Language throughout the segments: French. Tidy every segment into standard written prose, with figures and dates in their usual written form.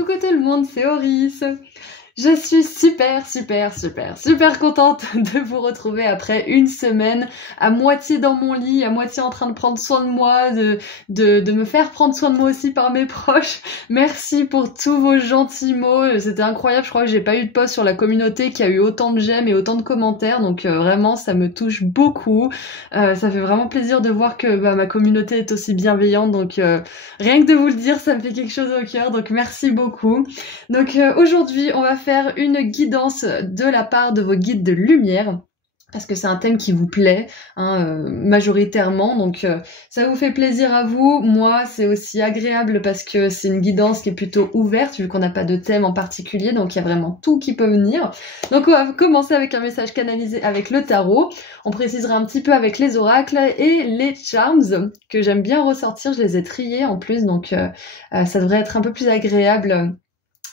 Coucou tout le monde, c'est Oris. Je suis super contente de vous retrouver après une semaine à moitié dans mon lit, à moitié en train de prendre soin de moi, de me faire prendre soin de moi aussi par mes proches. Merci pour tous vos gentils mots, c'était incroyable, je crois que j'ai pas eu de post sur la communauté qui a eu autant de j'aime et autant de commentaires, donc vraiment ça me touche beaucoup. Ça fait vraiment plaisir de voir que ma communauté est aussi bienveillante, donc rien que de vous le dire, ça me fait quelque chose au cœur, donc merci beaucoup. Donc aujourd'hui, on va faire une guidance de la part de vos guides de lumière, parce que c'est un thème qui vous plaît majoritairement, donc ça vous fait plaisir à vous. Moi, c'est aussi agréable parce que c'est une guidance qui est plutôt ouverte, vu qu'on n'a pas de thème en particulier, donc il y a vraiment tout qui peut venir. Donc on va commencer avec un message canalisé avec le tarot. On précisera un petit peu avec les oracles et les charms, que j'aime bien ressortir, je les ai triés en plus, donc ça devrait être un peu plus agréable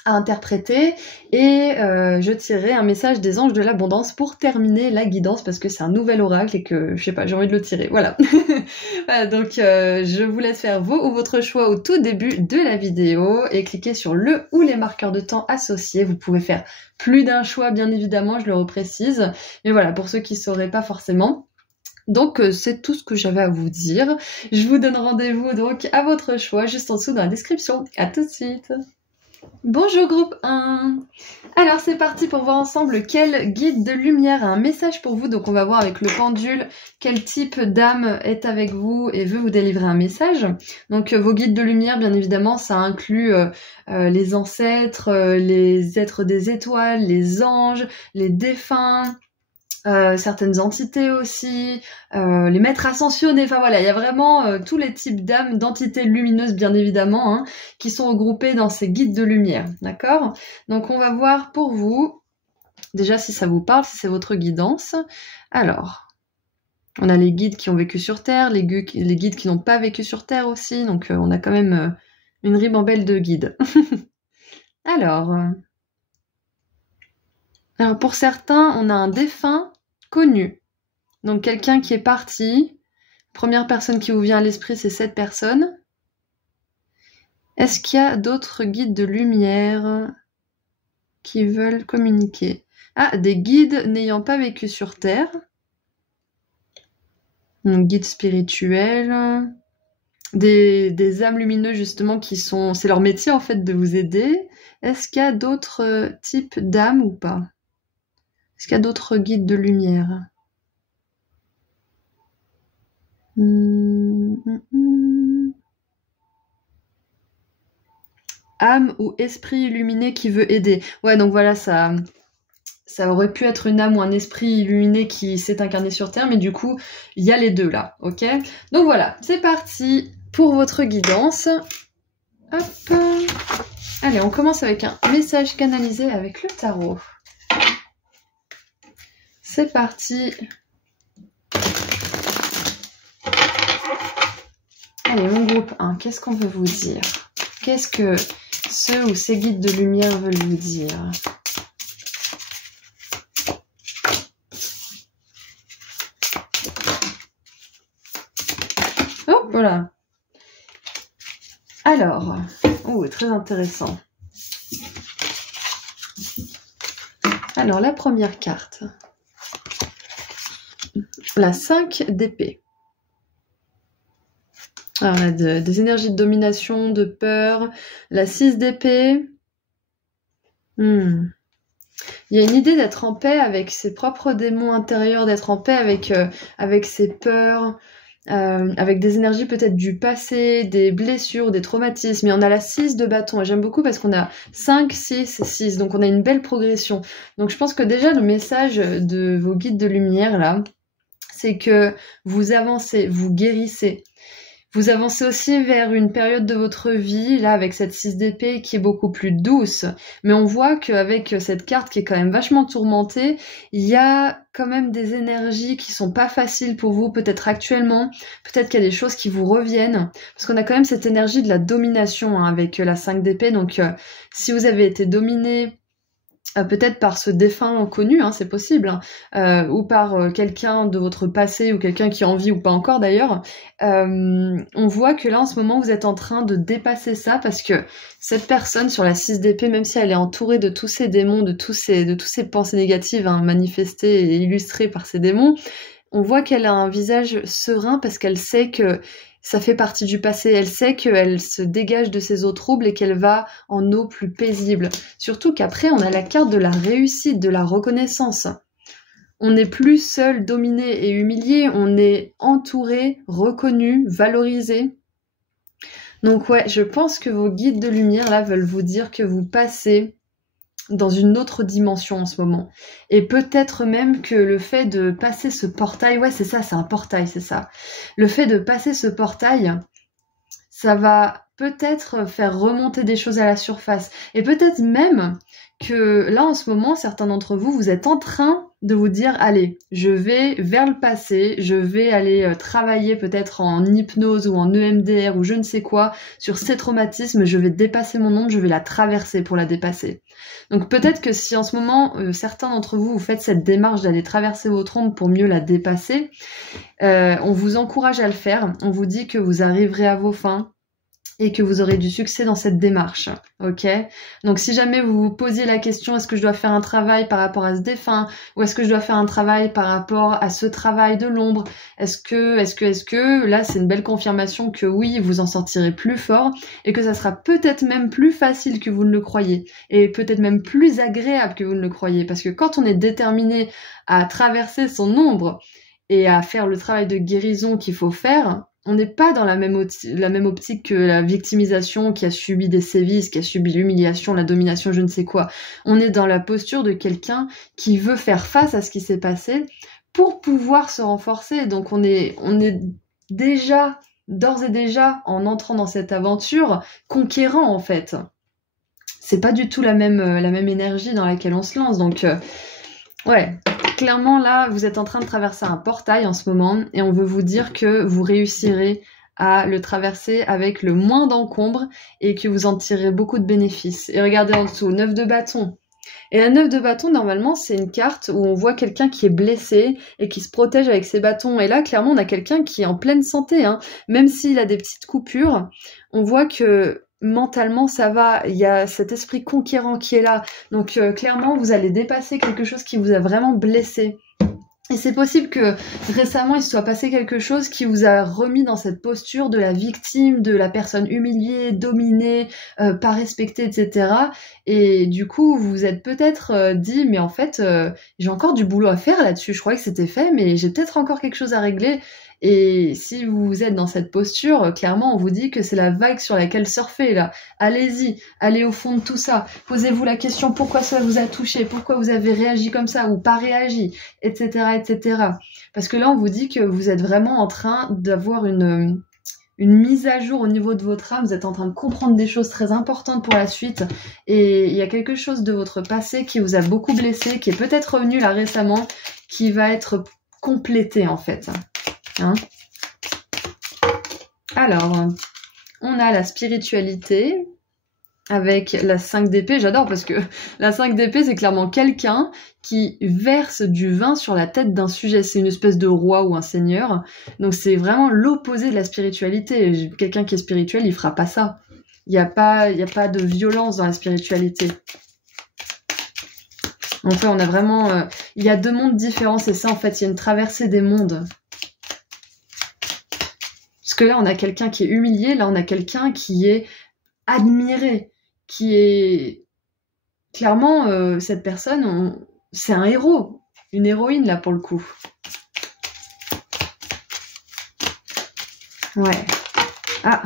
à interpréter, et je tirerai un message des anges de l'abondance pour terminer la guidance, parce que c'est un nouvel oracle et que je sais pas, j'ai envie de le tirer, voilà. Voilà, donc je vous laisse faire vos ou votre choix au tout début de la vidéo et cliquez sur le ou les marqueurs de temps associés. Vous pouvez faire plus d'un choix, bien évidemment, je le reprécise, mais voilà, pour ceux qui sauraient pas forcément. Donc c'est tout ce que j'avais à vous dire. Je vous donne rendez-vous donc à votre choix juste en dessous dans la description. À tout de suite. Bonjour groupe 1. Alors c'est parti pour voir ensemble quel guide de lumière a un message pour vous. Donc on va voir avec le pendule quel type d'âme est avec vous et veut vous délivrer un message. Donc vos guides de lumière, bien évidemment, ça inclut les ancêtres, les êtres des étoiles, les anges, les défunts, certaines entités aussi, les maîtres ascensionnés, enfin voilà, il y a vraiment tous les types d'âmes, d'entités lumineuses bien évidemment, hein, qui sont regroupées dans ces guides de lumière, d'accord? Donc on va voir pour vous, déjà si ça vous parle, si c'est votre guidance. Alors, on a les guides qui ont vécu sur Terre, les guides qui n'ont pas vécu sur Terre aussi, donc on a quand même une ribambelle de guides. Alors pour certains, on a un défunt connu. Donc quelqu'un qui est parti. Première personne qui vous vient à l'esprit, c'est cette personne. Est-ce qu'il y a d'autres guides de lumière qui veulent communiquer? Ah, des guides n'ayant pas vécu sur Terre. Donc guides spirituels. Des âmes lumineuses justement qui sont... C'est leur métier en fait de vous aider. Est-ce qu'il y a d'autres types d'âmes ou pas? Est-ce qu'il y a d'autres guides de lumière? Âme ou esprit illuminé qui veut aider. Ouais, donc voilà, ça aurait pu être une âme ou un esprit illuminé qui s'est incarné sur Terre, mais du coup, il y a les deux là, ok? Donc voilà, c'est parti pour votre guidance. Hop. Allez, on commence avec un message canalisé avec le tarot. C'est parti. Allez, mon groupe 1, qu'est-ce qu'on veut vous dire? Qu'est-ce que ceux ou ces guides de lumière veulent vous dire? Oh, voilà. Alors, oh, très intéressant. Alors, la première carte. La 5 d'épée. Alors, on a des énergies de domination, de peur. La 6 d'épée. Il y a une idée d'être en paix avec ses propres démons intérieurs, d'être en paix avec ses peurs, avec des énergies peut-être du passé, des blessures, des traumatismes. Et on a la 6 de bâton. Et j'aime beaucoup parce qu'on a 5, 6, 6. Donc on a une belle progression. Donc je pense que déjà le message de vos guides de lumière là, c'est que vous avancez, vous guérissez. Vous avancez aussi vers une période de votre vie, là, avec cette 6 d'épée qui est beaucoup plus douce. Mais on voit qu'avec cette carte qui est quand même vachement tourmentée, il y a quand même des énergies qui sont pas faciles pour vous, peut-être actuellement. Peut-être qu'il y a des choses qui vous reviennent. Parce qu'on a quand même cette énergie de la domination, hein, avec la 5 d'épée. Donc, si vous avez été dominé peut-être par ce défunt connu, hein, c'est possible, hein, ou par quelqu'un de votre passé, ou quelqu'un qui est en vie, ou pas encore d'ailleurs. On voit que là, en ce moment, vous êtes en train de dépasser ça, parce que cette personne sur la 6 d'épée, même si elle est entourée de tous ces démons, de tous ces pensées négatives, hein, manifestées et illustrées par ces démons, on voit qu'elle a un visage serein, parce qu'elle sait que ça fait partie du passé, elle sait qu'elle se dégage de ses eaux troubles et qu'elle va en eau plus paisible. Surtout qu'après, on a la carte de la réussite, de la reconnaissance. On n'est plus seul, dominé et humilié, on est entouré, reconnu, valorisé. Donc ouais, je pense que vos guides de lumière, là, veulent vous dire que vous passez dans une autre dimension en ce moment. Et peut-être même que le fait de passer ce portail, ouais c'est ça, c'est un portail, c'est ça. Le fait de passer ce portail, ça va peut-être faire remonter des choses à la surface. Et peut-être même que là en ce moment, certains d'entre vous, vous êtes en train de vous dire, allez, je vais vers le passé, je vais aller travailler peut-être en hypnose ou en EMDR ou je ne sais quoi sur ces traumatismes, je vais dépasser mon ombre, je vais la traverser pour la dépasser. Donc peut-être que si en ce moment, certains d'entre vous, vous faites cette démarche d'aller traverser votre ombre pour mieux la dépasser, on vous encourage à le faire, on vous dit que vous arriverez à vos fins, et que vous aurez du succès dans cette démarche, ok? Donc si jamais vous vous posiez la question, est-ce que je dois faire un travail par rapport à ce défunt, ou est-ce que je dois faire un travail par rapport à ce travail de l'ombre, est-ce que, là c'est une belle confirmation que oui, vous en sortirez plus fort, et que ça sera peut-être même plus facile que vous ne le croyez, et peut-être même plus agréable que vous ne le croyez, parce que quand on est déterminé à traverser son ombre, et à faire le travail de guérison qu'il faut faire, on n'est pas dans la même optique que la victimisation qui a subi des sévices, qui a subi l'humiliation, la domination, je ne sais quoi. On est dans la posture de quelqu'un qui veut faire face à ce qui s'est passé pour pouvoir se renforcer. Donc on est déjà, d'ores et déjà, en entrant dans cette aventure, conquérant en fait. C'est pas du tout la même énergie dans laquelle on se lance. Donc ouais. Clairement, là, vous êtes en train de traverser un portail en ce moment et on veut vous dire que vous réussirez à le traverser avec le moins d'encombre et que vous en tirerez beaucoup de bénéfices. Et regardez en dessous, 9 de bâton. Et la 9 de bâton, normalement, c'est une carte où on voit quelqu'un qui est blessé et qui se protège avec ses bâtons. Et là, clairement, on a quelqu'un qui est en pleine santé, hein. Même s'il a des petites coupures, on voit que mentalement ça va, il y a cet esprit conquérant qui est là, donc clairement vous allez dépasser quelque chose qui vous a vraiment blessé. Et c'est possible que récemment il se soit passé quelque chose qui vous a remis dans cette posture de la victime, de la personne humiliée, dominée, pas respectée, etc. Et du coup vous vous êtes peut-être dit mais en fait j'ai encore du boulot à faire là-dessus, je croyais que c'était fait mais j'ai peut-être encore quelque chose à régler. Et si vous êtes dans cette posture, clairement, on vous dit que c'est la vague sur laquelle surfer, là. Allez-y, allez au fond de tout ça. Posez-vous la question pourquoi ça vous a touché, pourquoi vous avez réagi comme ça ou pas réagi, etc., etc. Parce que là, on vous dit que vous êtes vraiment en train d'avoir une mise à jour au niveau de votre âme. Vous êtes en train de comprendre des choses très importantes pour la suite. Et il y a quelque chose de votre passé qui vous a beaucoup blessé, qui est peut-être revenu là récemment, qui va être complété, en fait. Hein. Alors, on a la spiritualité avec la 5 d'épée. J'adore parce que la 5 d'épée, c'est clairement quelqu'un qui verse du vin sur la tête d'un sujet. C'est une espèce de roi ou un seigneur. Donc c'est vraiment l'opposé de la spiritualité. Quelqu'un qui est spirituel, il fera pas ça. Il n'y a pas de violence dans la spiritualité. En fait, on a vraiment... il y a deux mondes différents, c'est ça en fait. Il y a une traversée des mondes. Parce que là, on a quelqu'un qui est humilié, là, on a quelqu'un qui est admiré, qui est... Clairement, cette personne, c'est un héros, une héroïne, là, pour le coup. Ouais. Ah,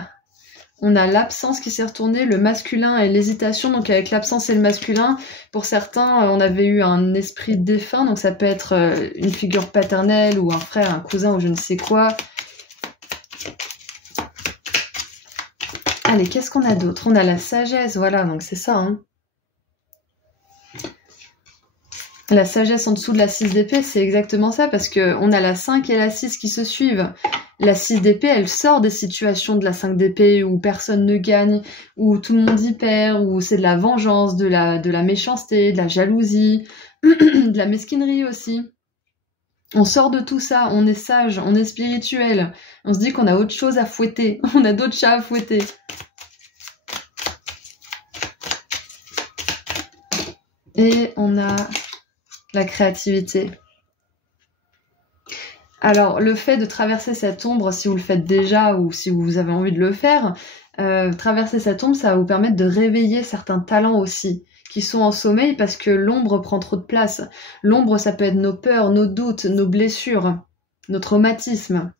on a l'absence qui s'est retournée, le masculin et l'hésitation. Donc, avec l'absence et le masculin, pour certains, on avait eu un esprit défunt. Donc, ça peut être une figure paternelle ou un frère, un cousin ou je ne sais quoi. Allez, qu'est-ce qu'on a d'autre? On a la sagesse, voilà, donc c'est ça. Hein. La sagesse en dessous de la 6 d'épée, c'est exactement ça, parce qu'on a la 5 et la 6 qui se suivent. La 6 d'épée, elle sort des situations de la 5 d'épée où personne ne gagne, où tout le monde y perd, où c'est de la vengeance, de la méchanceté, de la jalousie, de la mesquinerie aussi. On sort de tout ça, on est sage, on est spirituel. On se dit qu'on a autre chose à fouetter, on a d'autres chats à fouetter. Et on a la créativité. Alors, le fait de traverser cette ombre, si vous le faites déjà ou si vous avez envie de le faire, traverser cette ombre, ça va vous permettre de réveiller certains talents aussi, qui sont en sommeil parce que l'ombre prend trop de place. L'ombre, ça peut être nos peurs, nos doutes, nos blessures, nos traumatismes.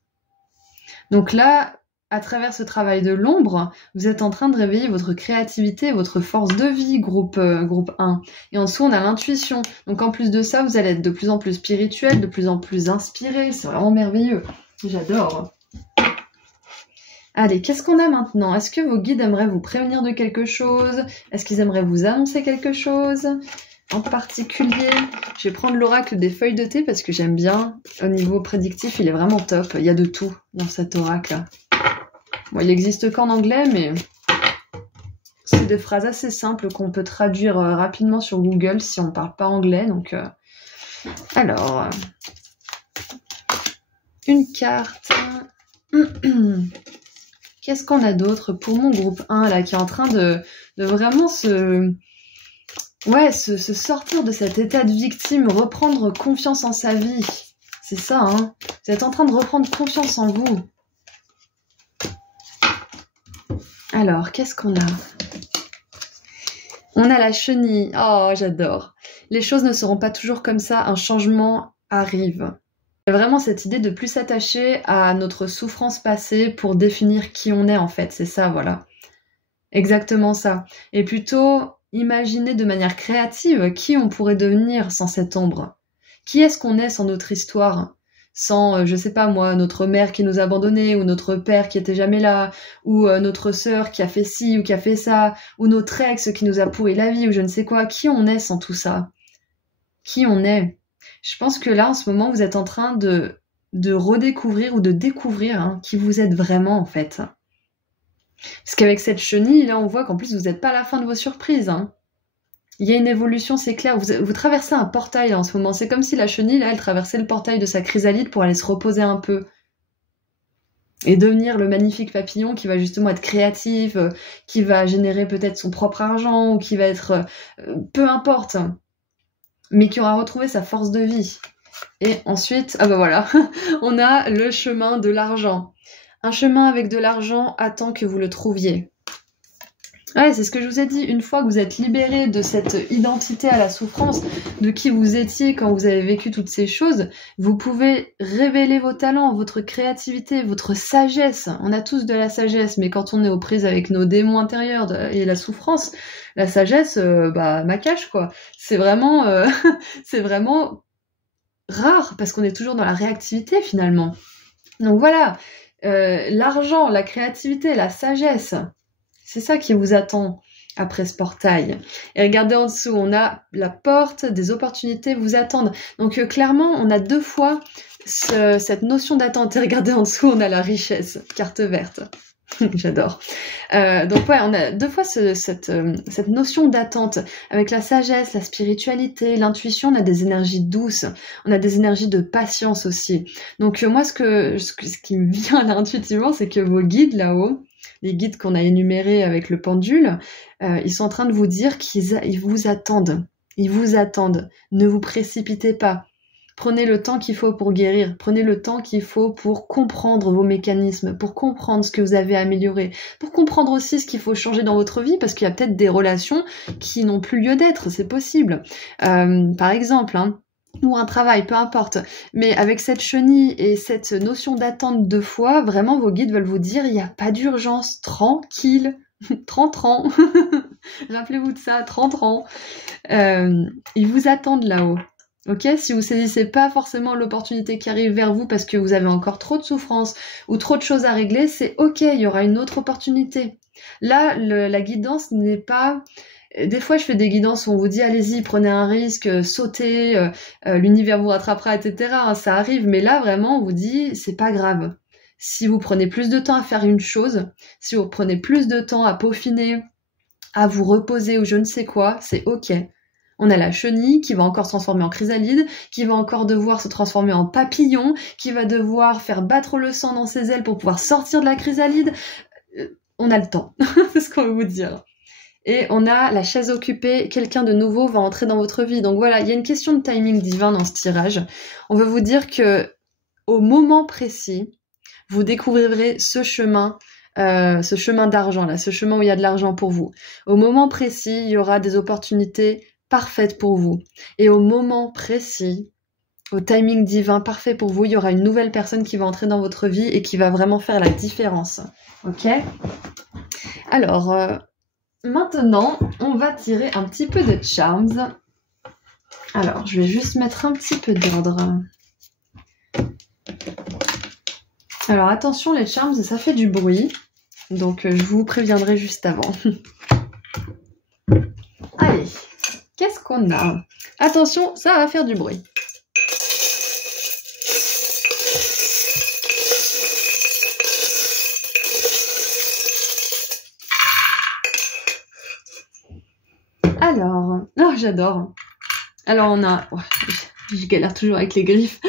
Donc là, à travers ce travail de l'ombre, vous êtes en train de réveiller votre créativité, votre force de vie, groupe 1. Et en dessous, on a l'intuition. Donc en plus de ça, vous allez être de plus en plus spirituel, de plus en plus inspiré. C'est vraiment merveilleux. J'adore. Allez, qu'est-ce qu'on a maintenant? Est-ce que vos guides aimeraient vous prévenir de quelque chose? Est-ce qu'ils aimeraient vous annoncer quelque chose en particulier? Je vais prendre l'oracle des feuilles de thé parce que j'aime bien. Au niveau prédictif, il est vraiment top. Il y a de tout dans cet oracle. Bon, il n'existe qu'en anglais, mais c'est des phrases assez simples qu'on peut traduire rapidement sur Google si on ne parle pas anglais. Donc, alors, une carte. Qu'est-ce qu'on a d'autre pour mon groupe 1 là qui est en train de vraiment se sortir de cet état de victime, reprendre confiance en sa vie. C'est ça, hein. Vous êtes en train de reprendre confiance en vous. Alors, qu'est-ce qu'on a? On a la chenille. Oh, j'adore. Les choses ne seront pas toujours comme ça. Un changement arrive. Il y a vraiment cette idée de plus s'attacher à notre souffrance passée pour définir qui on est, en fait. C'est ça, voilà. Exactement ça. Et plutôt imaginer de manière créative qui on pourrait devenir sans cette ombre. Qui est-ce qu'on est sans notre histoire? Sans, je sais pas moi, notre mère qui nous a abandonnés, ou notre père qui était jamais là, ou notre sœur qui a fait ci ou qui a fait ça, ou notre ex qui nous a pourri la vie, ou je ne sais quoi. Qui on est sans tout ça? Qui on est? Je pense que là, en ce moment, vous êtes en train de redécouvrir ou de découvrir qui vous êtes vraiment, en fait. Parce qu'avec cette chenille, là, on voit qu'en plus, vous n'êtes pas à la fin de vos surprises. Il y a une évolution, c'est clair. Vous traversez un portail là, en ce moment. C'est comme si la chenille, là, elle traversait le portail de sa chrysalide pour aller se reposer un peu. Et devenir le magnifique papillon qui va justement être créatif, qui va générer peut-être son propre argent, ou qui va être... peu importe. Mais qui aura retrouvé sa force de vie. Et ensuite, ah bah voilà, on a le chemin de l'argent. Un chemin avec de l'argent attend que vous le trouviez. Ouais, c'est ce que je vous ai dit. Une fois que vous êtes libéré de cette identité à la souffrance, de qui vous étiez quand vous avez vécu toutes ces choses, vous pouvez révéler vos talents, votre créativité, votre sagesse. On a tous de la sagesse, mais quand on est aux prises avec nos démons intérieurs et la souffrance, la sagesse, ma cache, quoi. C'est vraiment, c'est vraiment rare parce qu'on est toujours dans la réactivité finalement. Donc voilà, l'argent, la créativité, la sagesse. C'est ça qui vous attend après ce portail. Et regardez en dessous, on a la porte, des opportunités vous attendent. Donc clairement, on a deux fois cette notion d'attente. Et regardez en dessous, on a la richesse, carte verte. J'adore. Donc ouais, on a deux fois cette notion d'attente. Avec la sagesse, la spiritualité, l'intuition, on a des énergies douces. On a des énergies de patience aussi. Donc moi, ce qui me vient là intuitivement, c'est que vos guides là-haut, les guides qu'on a énumérés avec le pendule, ils sont en train de vous dire qu'ils vous attendent. Ils vous attendent. Ne vous précipitez pas. Prenez le temps qu'il faut pour guérir. Prenez le temps qu'il faut pour comprendre vos mécanismes, pour comprendre ce que vous avez amélioré, pour comprendre aussi ce qu'il faut changer dans votre vie, parce qu'il y a peut-être des relations qui n'ont plus lieu d'être. C'est possible. Par exemple, ou un travail, peu importe. Mais avec cette chenille et cette notion d'attente deux fois, vraiment vos guides veulent vous dire il n'y a pas d'urgence, tranquille, 30 ans. Rappelez-vous de ça, 30 ans. Ils vous attendent là-haut. Ok, si vous saisissez pas forcément l'opportunité qui arrive vers vous parce que vous avez encore trop de souffrance ou trop de choses à régler, c'est ok, il y aura une autre opportunité. Là, la guidance n'est pas... Des fois, je fais des guidances où on vous dit allez-y, prenez un risque, sautez, l'univers vous rattrapera, etc. Ça arrive, mais là, vraiment, on vous dit c'est pas grave. Si vous prenez plus de temps à faire une chose, si vous prenez plus de temps à peaufiner, à vous reposer ou je ne sais quoi, c'est ok. On a la chenille qui va encore se transformer en chrysalide, qui va encore devoir se transformer en papillon, qui va devoir faire battre le sang dans ses ailes pour pouvoir sortir de la chrysalide. On a le temps, c'est ce qu'on veut vous dire. Et on a la chaise occupée, quelqu'un de nouveau va entrer dans votre vie. Donc voilà, il y a une question de timing divin dans ce tirage. On veut vous dire que au moment précis, vous découvrirez ce chemin d'argent là, ce chemin où il y a de l'argent pour vous. Au moment précis, il y aura des opportunités parfaites pour vous. Et au moment précis, au timing divin parfait pour vous, il y aura une nouvelle personne qui va entrer dans votre vie et qui va vraiment faire la différence. Ok ? Alors, maintenant, on va tirer un petit peu de charms. Alors, je vais juste mettre un petit peu d'ordre. Alors, attention, les charms, ça fait du bruit. Donc, je vous préviendrai juste avant. Allez, qu'est-ce qu'on a? Attention, ça va faire du bruit. Alors, oh, j'adore. Alors, on a... je galère toujours avec les griffes.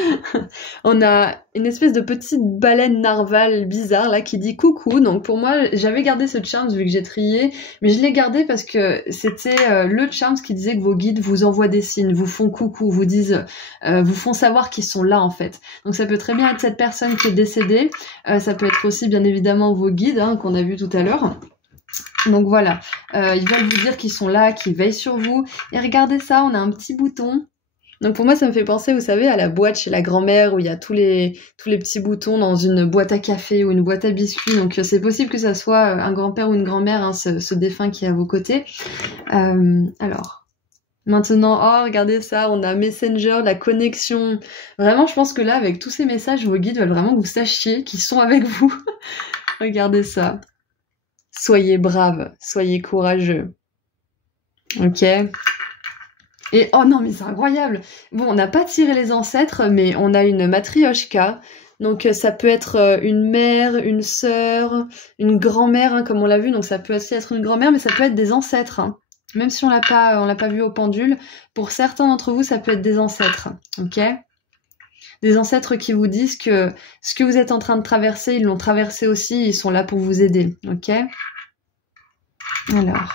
On a une espèce de petite baleine narval bizarre là qui dit coucou. Donc pour moi, j'avais gardé ce charms vu que j'ai trié, mais je l'ai gardé parce que c'était le charms qui disait que vos guides vous envoient des signes, vous font coucou, vous disent, vous font savoir qu'ils sont là en fait. Donc ça peut très bien être cette personne qui est décédée. Ça peut être aussi bien évidemment vos guides hein, qu'on a vu tout à l'heure. Donc voilà, ils veulent vous dire qu'ils sont là, qu'ils veillent sur vous. Et regardez ça, on a un petit bouton. Donc pour moi, ça me fait penser, vous savez, à la boîte chez la grand-mère où il y a tous les petits boutons dans une boîte à café ou une boîte à biscuits. Donc c'est possible que ça soit un grand-père ou une grand-mère, hein, ce défunt qui est à vos côtés. Alors, maintenant, oh, regardez ça, on a Messenger, la connexion. Vraiment, je pense que là, avec tous ces messages, vos guides veulent vraiment que vous sachiez qu'ils sont avec vous. Regardez ça. Soyez braves, soyez courageux. Ok ? Et oh non, mais c'est incroyable. Bon, on n'a pas tiré les ancêtres, mais on a une matrioshka. Donc ça peut être une mère, une sœur, une grand-mère, hein, comme on l'a vu. Donc ça peut aussi être une grand-mère, mais ça peut être des ancêtres. Hein. Même si on l'a pas vu au pendule, pour certains d'entre vous, ça peut être des ancêtres. Ok ? Des ancêtres qui vous disent que ce que vous êtes en train de traverser, ils l'ont traversé aussi, ils sont là pour vous aider. Ok ? Alors,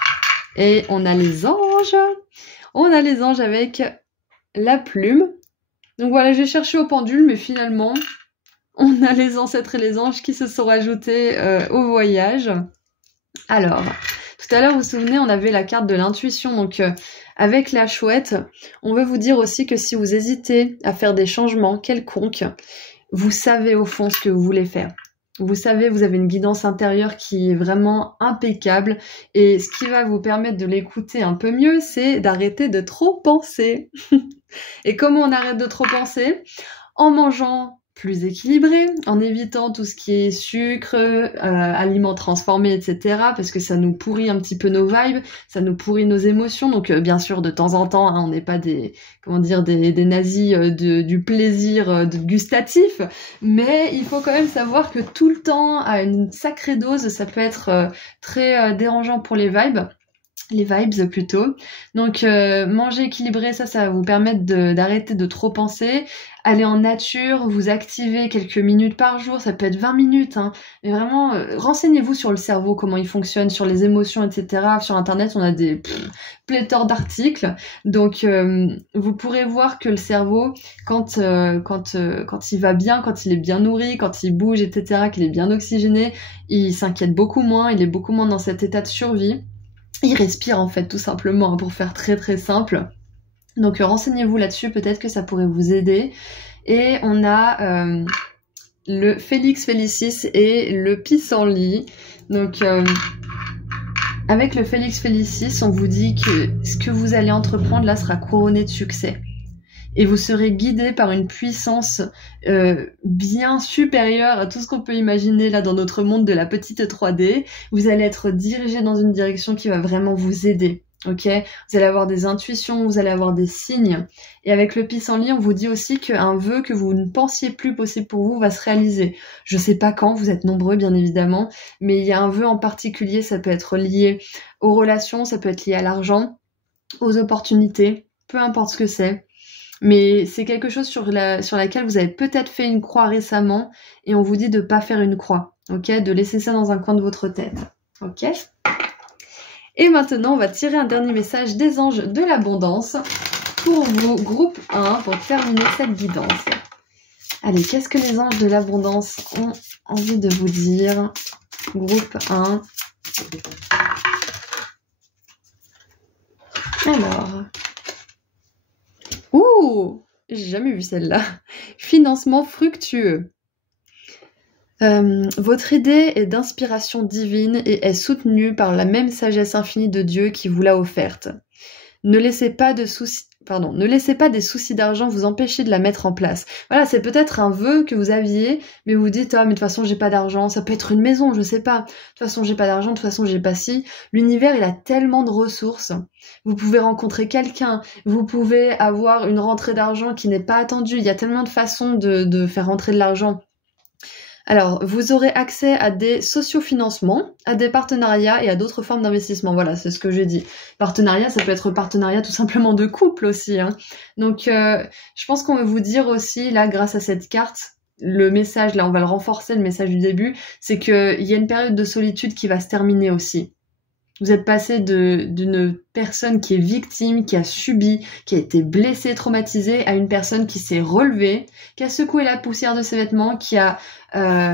et on a les anges. On a les anges avec la plume. Donc voilà, j'ai cherché au pendule, mais finalement, on a les ancêtres et les anges qui se sont rajoutés au voyage. Alors, tout à l'heure, vous vous souvenez, on avait la carte de l'intuition. Donc, avec la chouette, on veut vous dire aussi que si vous hésitez à faire des changements quelconques, vous savez au fond ce que vous voulez faire. Vous savez, vous avez une guidance intérieure qui est vraiment impeccable et ce qui va vous permettre de l'écouter un peu mieux, c'est d'arrêter de trop penser. Et comment on arrête de trop penser? En mangeant plus équilibré, en évitant tout ce qui est sucre, aliments transformés, etc. parce que ça nous pourrit un petit peu nos vibes, ça nous pourrit nos émotions. Donc bien sûr, de temps en temps, hein, on n'est pas des nazis du plaisir gustatif, mais il faut quand même savoir que tout le temps, à une sacrée dose, ça peut être très dérangeant pour les vibes plutôt. Donc manger équilibré, ça va vous permettre d'arrêter de trop penser. Aller en nature, vous activer quelques minutes par jour, ça peut être 20 minutes, hein. Mais vraiment, renseignez-vous sur le cerveau, comment il fonctionne, sur les émotions, etc. Sur Internet, on a des pléthores d'articles. Donc, vous pourrez voir que le cerveau, quand il va bien, quand il est bien nourri, quand il bouge, etc., qu'il est bien oxygéné, il s'inquiète beaucoup moins, il est beaucoup moins dans cet état de survie. Il respire en fait tout simplement, hein, pour faire très très simple. Donc renseignez-vous là-dessus, peut-être que ça pourrait vous aider. Et on a le Félix Félicis et le pissenlit. Donc avec le Félix Félicis, on vous dit que ce que vous allez entreprendre là sera couronné de succès. Et vous serez guidé par une puissance bien supérieure à tout ce qu'on peut imaginer là dans notre monde de la petite 3D. Vous allez être dirigé dans une direction qui va vraiment vous aider. Ok, vous allez avoir des intuitions, vous allez avoir des signes. Et avec le pissenlit, on vous dit aussi qu'un vœu que vous ne pensiez plus possible pour vous va se réaliser. Je sais pas quand, vous êtes nombreux bien évidemment, mais il y a un vœu en particulier, ça peut être lié aux relations, ça peut être lié à l'argent, aux opportunités, peu importe ce que c'est. Mais c'est quelque chose sur laquelle vous avez peut-être fait une croix récemment et on vous dit de pas faire une croix, ok? De laisser ça dans un coin de votre tête, ok? Et maintenant, on va tirer un dernier message des anges de l'abondance pour vous, groupe 1, pour terminer cette guidance. Allez, qu'est-ce que les anges de l'abondance ont envie de vous dire? Groupe 1. Alors. Ouh! J'ai jamais vu celle-là. Financement fructueux. Votre idée est d'inspiration divine et est soutenue par la même sagesse infinie de Dieu qui vous l'a offerte. Ne laissez pas des soucis d'argent vous empêcher de la mettre en place. Voilà, c'est peut-être un vœu que vous aviez, mais vous dites, ah, mais de toute façon, j'ai pas d'argent. Ça peut être une maison, je sais pas. De toute façon, j'ai pas d'argent, de toute façon, j'ai pas ci. L'univers, il a tellement de ressources. Vous pouvez rencontrer quelqu'un, vous pouvez avoir une rentrée d'argent qui n'est pas attendue. Il y a tellement de façons de faire rentrer de l'argent. Alors, vous aurez accès à des sociofinancements, à des partenariats et à d'autres formes d'investissement. Voilà, c'est ce que j'ai dit. Partenariat, ça peut être partenariat tout simplement de couple aussi, hein. Donc, je pense qu'on veut vous dire aussi, là, grâce à cette carte, le message, là, on va le renforcer, le message du début, c'est qu'il y a une période de solitude qui va se terminer aussi. Vous êtes passé d'une personne qui est victime, qui a subi, qui a été blessée, traumatisée, à une personne qui s'est relevée, qui a secoué la poussière de ses vêtements, qui a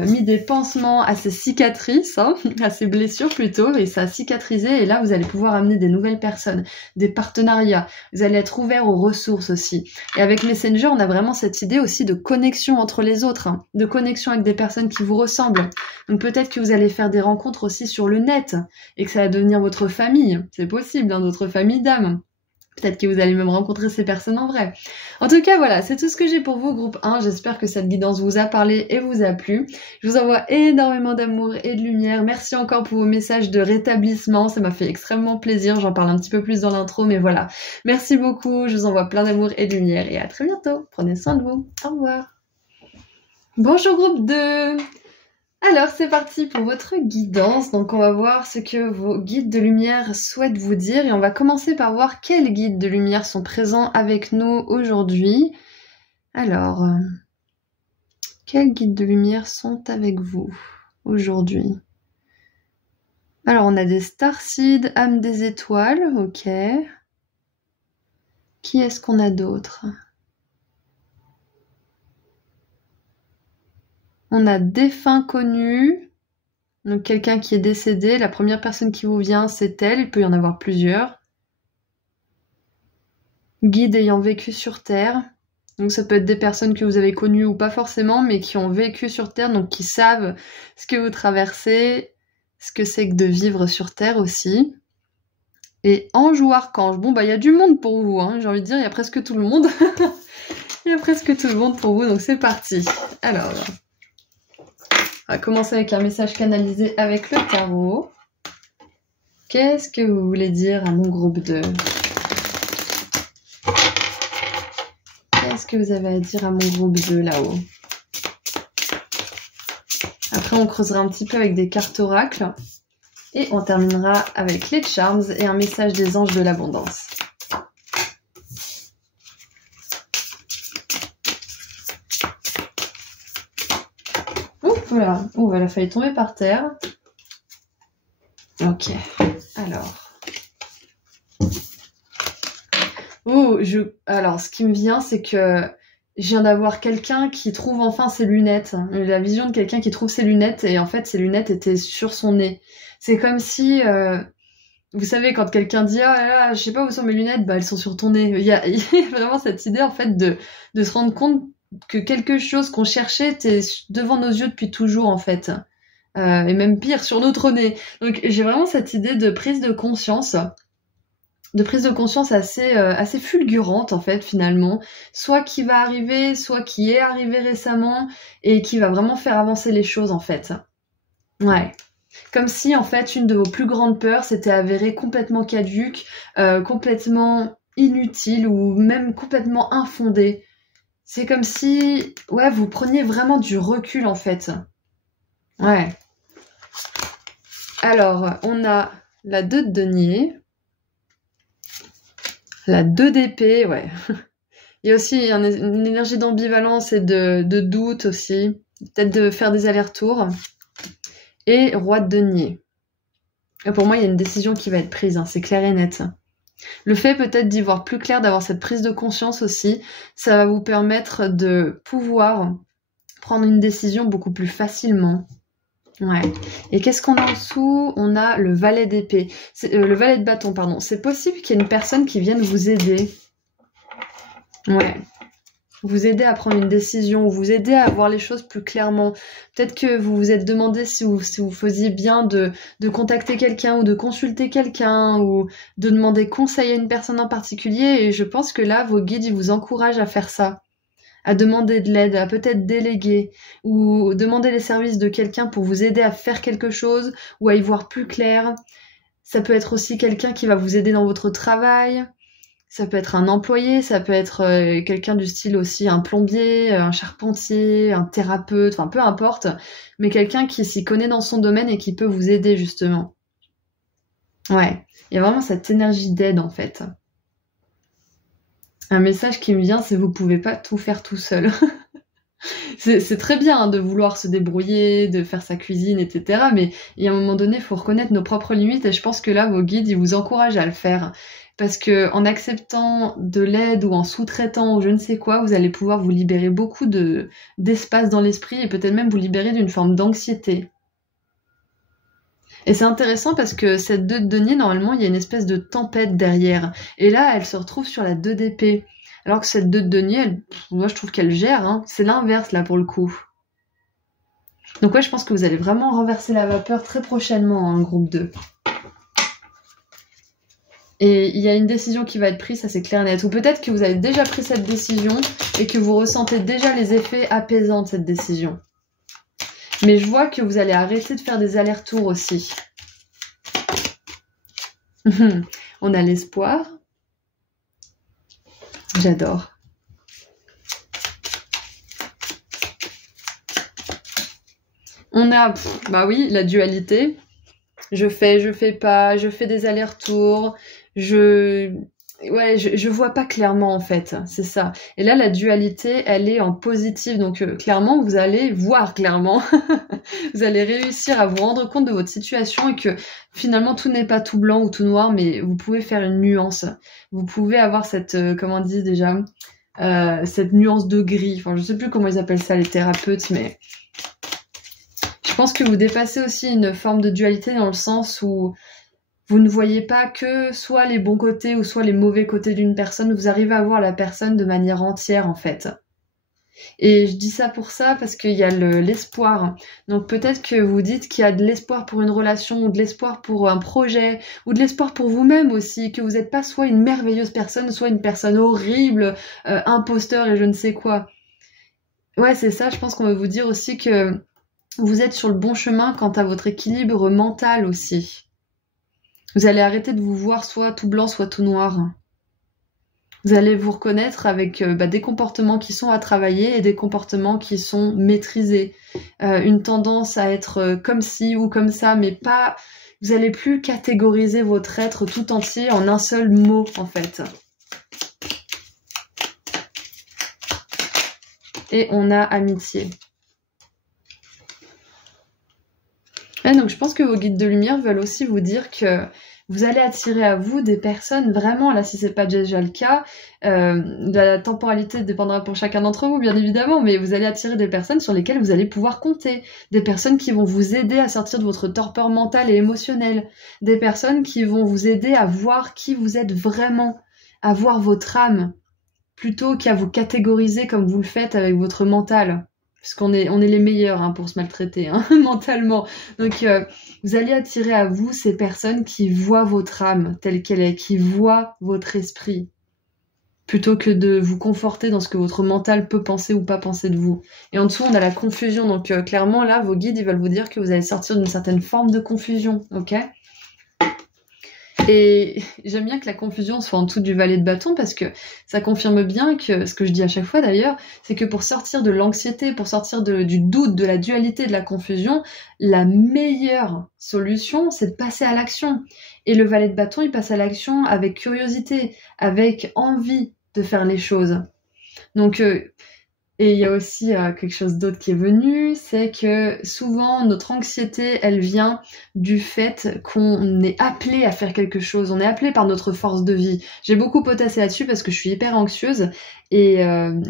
mis des pansements à ses cicatrices, hein, à ses blessures plutôt, et ça a cicatrisé, et là vous allez pouvoir amener des nouvelles personnes, des partenariats, vous allez être ouvert aux ressources aussi. Et avec Messenger, on a vraiment cette idée aussi de connexion entre les autres, hein, de connexion avec des personnes qui vous ressemblent. Donc peut-être que vous allez faire des rencontres aussi sur le net, et que ça va devenir votre famille, c'est possible, hein, notre famille d'âme. Peut-être que vous allez même rencontrer ces personnes en vrai. En tout cas, voilà, c'est tout ce que j'ai pour vous, groupe 1. J'espère que cette guidance vous a parlé et vous a plu. Je vous envoie énormément d'amour et de lumière. Merci encore pour vos messages de rétablissement. Ça m'a fait extrêmement plaisir. J'en parle un petit peu plus dans l'intro, mais voilà. Merci beaucoup. Je vous envoie plein d'amour et de lumière. Et à très bientôt. Prenez soin de vous. Au revoir. Bonjour, groupe 2. Alors, c'est parti pour votre guidance. Donc, on va voir ce que vos guides de lumière souhaitent vous dire. Et on va commencer par voir quels guides de lumière sont présents avec nous aujourd'hui. Alors, quels guides de lumière sont avec vous aujourd'hui? Alors, on a des starseeds, âmes des étoiles, ok. Qui est-ce qu'on a d'autre? On a défunt connu, donc quelqu'un qui est décédé. La première personne qui vous vient, c'est elle. Il peut y en avoir plusieurs. Guide ayant vécu sur Terre. Donc ça peut être des personnes que vous avez connues ou pas forcément, mais qui ont vécu sur Terre, donc qui savent ce que vous traversez, ce que c'est que de vivre sur Terre aussi. Et ange ou archange. Bon, bah il y a du monde pour vous, hein, j'ai envie de dire, il y a presque tout le monde. Il y a presque tout le monde pour vous, donc c'est parti. Alors... on va commencer avec un message canalisé avec le tarot. Qu'est-ce que vous voulez dire à mon groupe 2? Qu'est-ce que vous avez à dire à mon groupe 2 là-haut? Après, on creusera un petit peu avec des cartes oracles. Et on terminera avec les charms et un message des anges de l'abondance. Voilà. Oh, elle a failli tomber par terre. Ok. Alors. Alors, ce qui me vient, c'est que je viens d'avoir quelqu'un qui trouve enfin ses lunettes. La vision de quelqu'un qui trouve ses lunettes et en fait, ses lunettes étaient sur son nez. C'est comme si... vous savez, quand quelqu'un dit « Ah là là, je sais pas où sont mes lunettes », bah elles sont sur ton nez. Il y a vraiment cette idée en fait de se rendre compte que quelque chose qu'on cherchait était devant nos yeux depuis toujours en fait. Et même pire, sur notre nez. Donc j'ai vraiment cette idée de prise de conscience assez fulgurante en fait finalement, soit qui va arriver, soit qui est arrivé récemment et qui va vraiment faire avancer les choses en fait. Ouais. Comme si en fait une de vos plus grandes peurs s'était avérée complètement caduque, complètement inutile ou même complètement infondée. C'est comme si, ouais, vous preniez vraiment du recul en fait. Ouais. Alors, on a la 2 de denier, la 2 d'épée, ouais. Il y a aussi une énergie d'ambivalence et de doute aussi, peut-être de faire des allers-retours. Et roi de denier. Et pour moi, il y a une décision qui va être prise, hein, c'est clair et net. Le fait peut-être d'y voir plus clair, d'avoir cette prise de conscience aussi, ça va vous permettre de pouvoir prendre une décision beaucoup plus facilement. Ouais. Et qu'est-ce qu'on a en dessous? On a le valet d'épée. Le valet de bâton, pardon. C'est possible qu'il y ait une personne qui vienne vous aider. Ouais. Vous aider à prendre une décision, vous aider à voir les choses plus clairement. Peut-être que vous vous êtes demandé si vous faisiez bien de contacter quelqu'un ou de consulter quelqu'un ou de demander conseil à une personne en particulier. Et je pense que là, vos guides, ils vous encouragent à faire ça, à demander de l'aide, à peut-être déléguer ou demander les services de quelqu'un pour vous aider à faire quelque chose ou à y voir plus clair. Ça peut être aussi quelqu'un qui va vous aider dans votre travail. Ça peut être un employé, ça peut être quelqu'un du style aussi un plombier, un charpentier, un thérapeute, enfin peu importe, mais quelqu'un qui s'y connaît dans son domaine et qui peut vous aider justement. Ouais, il y a vraiment cette énergie d'aide en fait. Un message qui me vient, c'est vous pouvez pas tout faire tout seul. C'est très bien hein, de vouloir se débrouiller, de faire sa cuisine, etc. Mais il y a un moment donné, il faut reconnaître nos propres limites et je pense que là, vos guides, ils vous encouragent à le faire. Parce que en acceptant de l'aide ou en sous-traitant ou je ne sais quoi, vous allez pouvoir vous libérer beaucoup d'espace dans l'esprit et peut-être même vous libérer d'une forme d'anxiété. Et c'est intéressant parce que cette 2 de denier, normalement, il y a une espèce de tempête derrière. Et là, elle se retrouve sur la 2 d'épée. Alors que cette 2 de denier, moi je trouve qu'elle gère, hein. C'est l'inverse là pour le coup. Donc ouais, je pense que vous allez vraiment renverser la vapeur très prochainement en groupe 2. Et il y a une décision qui va être prise, ça c'est clair et net. Ou peut-être que vous avez déjà pris cette décision et que vous ressentez déjà les effets apaisants de cette décision. Mais je vois que vous allez arrêter de faire des allers-retours aussi. On a l'espoir. J'adore. On a, bah oui, la dualité. Je fais pas, je fais des allers-retours, je vois pas clairement en fait, c'est ça. Et là, la dualité, elle est en positif, donc clairement, vous allez voir clairement. Vous allez réussir à vous rendre compte de votre situation et que finalement, tout n'est pas tout blanc ou tout noir, mais vous pouvez faire une nuance. Vous pouvez avoir cette, comment on dit déjà, cette nuance de gris. Enfin, je sais plus comment ils appellent ça les thérapeutes, mais je pense que vous dépassez aussi une forme de dualité dans le sens où vous ne voyez pas que soit les bons côtés ou soit les mauvais côtés d'une personne, vous arrivez à voir la personne de manière entière en fait. Et je dis ça pour ça parce qu'il y a l'espoir. Donc peut-être que vous dites qu'il y a de l'espoir pour une relation ou de l'espoir pour un projet ou de l'espoir pour vous-même aussi, que vous n'êtes pas soit une merveilleuse personne, soit une personne horrible, imposteur et je ne sais quoi. Ouais, c'est ça, je pense qu'on veut vous dire aussi que vous êtes sur le bon chemin quant à votre équilibre mental aussi. Vous allez arrêter de vous voir soit tout blanc, soit tout noir. Vous allez vous reconnaître avec des comportements qui sont à travailler et des comportements qui sont maîtrisés. Une tendance à être comme ci ou comme ça, mais pas... Vous allez plus catégoriser votre être tout entier en un seul mot, en fait. Et on a amitié. Ouais, donc je pense que vos guides de lumière veulent aussi vous dire que vous allez attirer à vous des personnes vraiment, là si c'est pas déjà le cas, la temporalité dépendra pour chacun d'entre vous bien évidemment, mais vous allez attirer des personnes sur lesquelles vous allez pouvoir compter, des personnes qui vont vous aider à sortir de votre torpeur mentale et émotionnelle, des personnes qui vont vous aider à voir qui vous êtes vraiment, à voir votre âme, plutôt qu'à vous catégoriser comme vous le faites avec votre mental. Parce qu'on est les meilleurs hein, pour se maltraiter hein, mentalement. Donc vous allez attirer à vous ces personnes qui voient votre âme telle qu'elle est, qui voient votre esprit. plutôt que de vous conforter dans ce que votre mental peut penser ou pas penser de vous. Et en dessous, on a la confusion. Donc clairement, là, vos guides, ils veulent vous dire que vous allez sortir d'une certaine forme de confusion, ok? Et j'aime bien que la confusion soit en dessous du valet de bâton parce que ça confirme bien que, ce que je dis à chaque fois d'ailleurs, c'est que pour sortir de l'anxiété, pour sortir du doute, de la dualité, de la confusion, la meilleure solution, c'est de passer à l'action. Et le valet de bâton, il passe à l'action avec curiosité, avec envie de faire les choses. Donc, et il y a aussi quelque chose d'autre qui est venu, c'est que souvent notre anxiété, elle vient du fait qu'on est appelé à faire quelque chose, on est appelé par notre force de vie. J'ai beaucoup potassé là-dessus parce que je suis hyper anxieuse et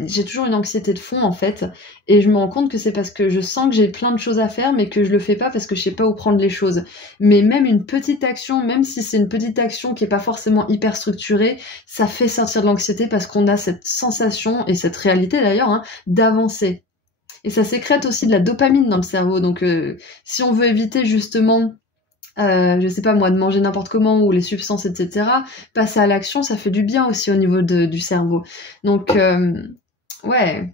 j'ai toujours une anxiété de fond en fait, et je me rends compte que c'est parce que je sens que j'ai plein de choses à faire mais que je le fais pas parce que je sais pas où prendre les choses. Mais même une petite action, même si c'est une petite action qui est pas forcément hyper structurée, ça fait sortir de l'anxiété parce qu'on a cette sensation et cette réalité d'ailleurs, hein, d'avancer. Et ça sécrète aussi de la dopamine dans le cerveau. Donc si on veut éviter justement, je sais pas moi, de manger n'importe comment ou les substances, etc., passer à l'action, ça fait du bien aussi au niveau du cerveau. Donc ouais,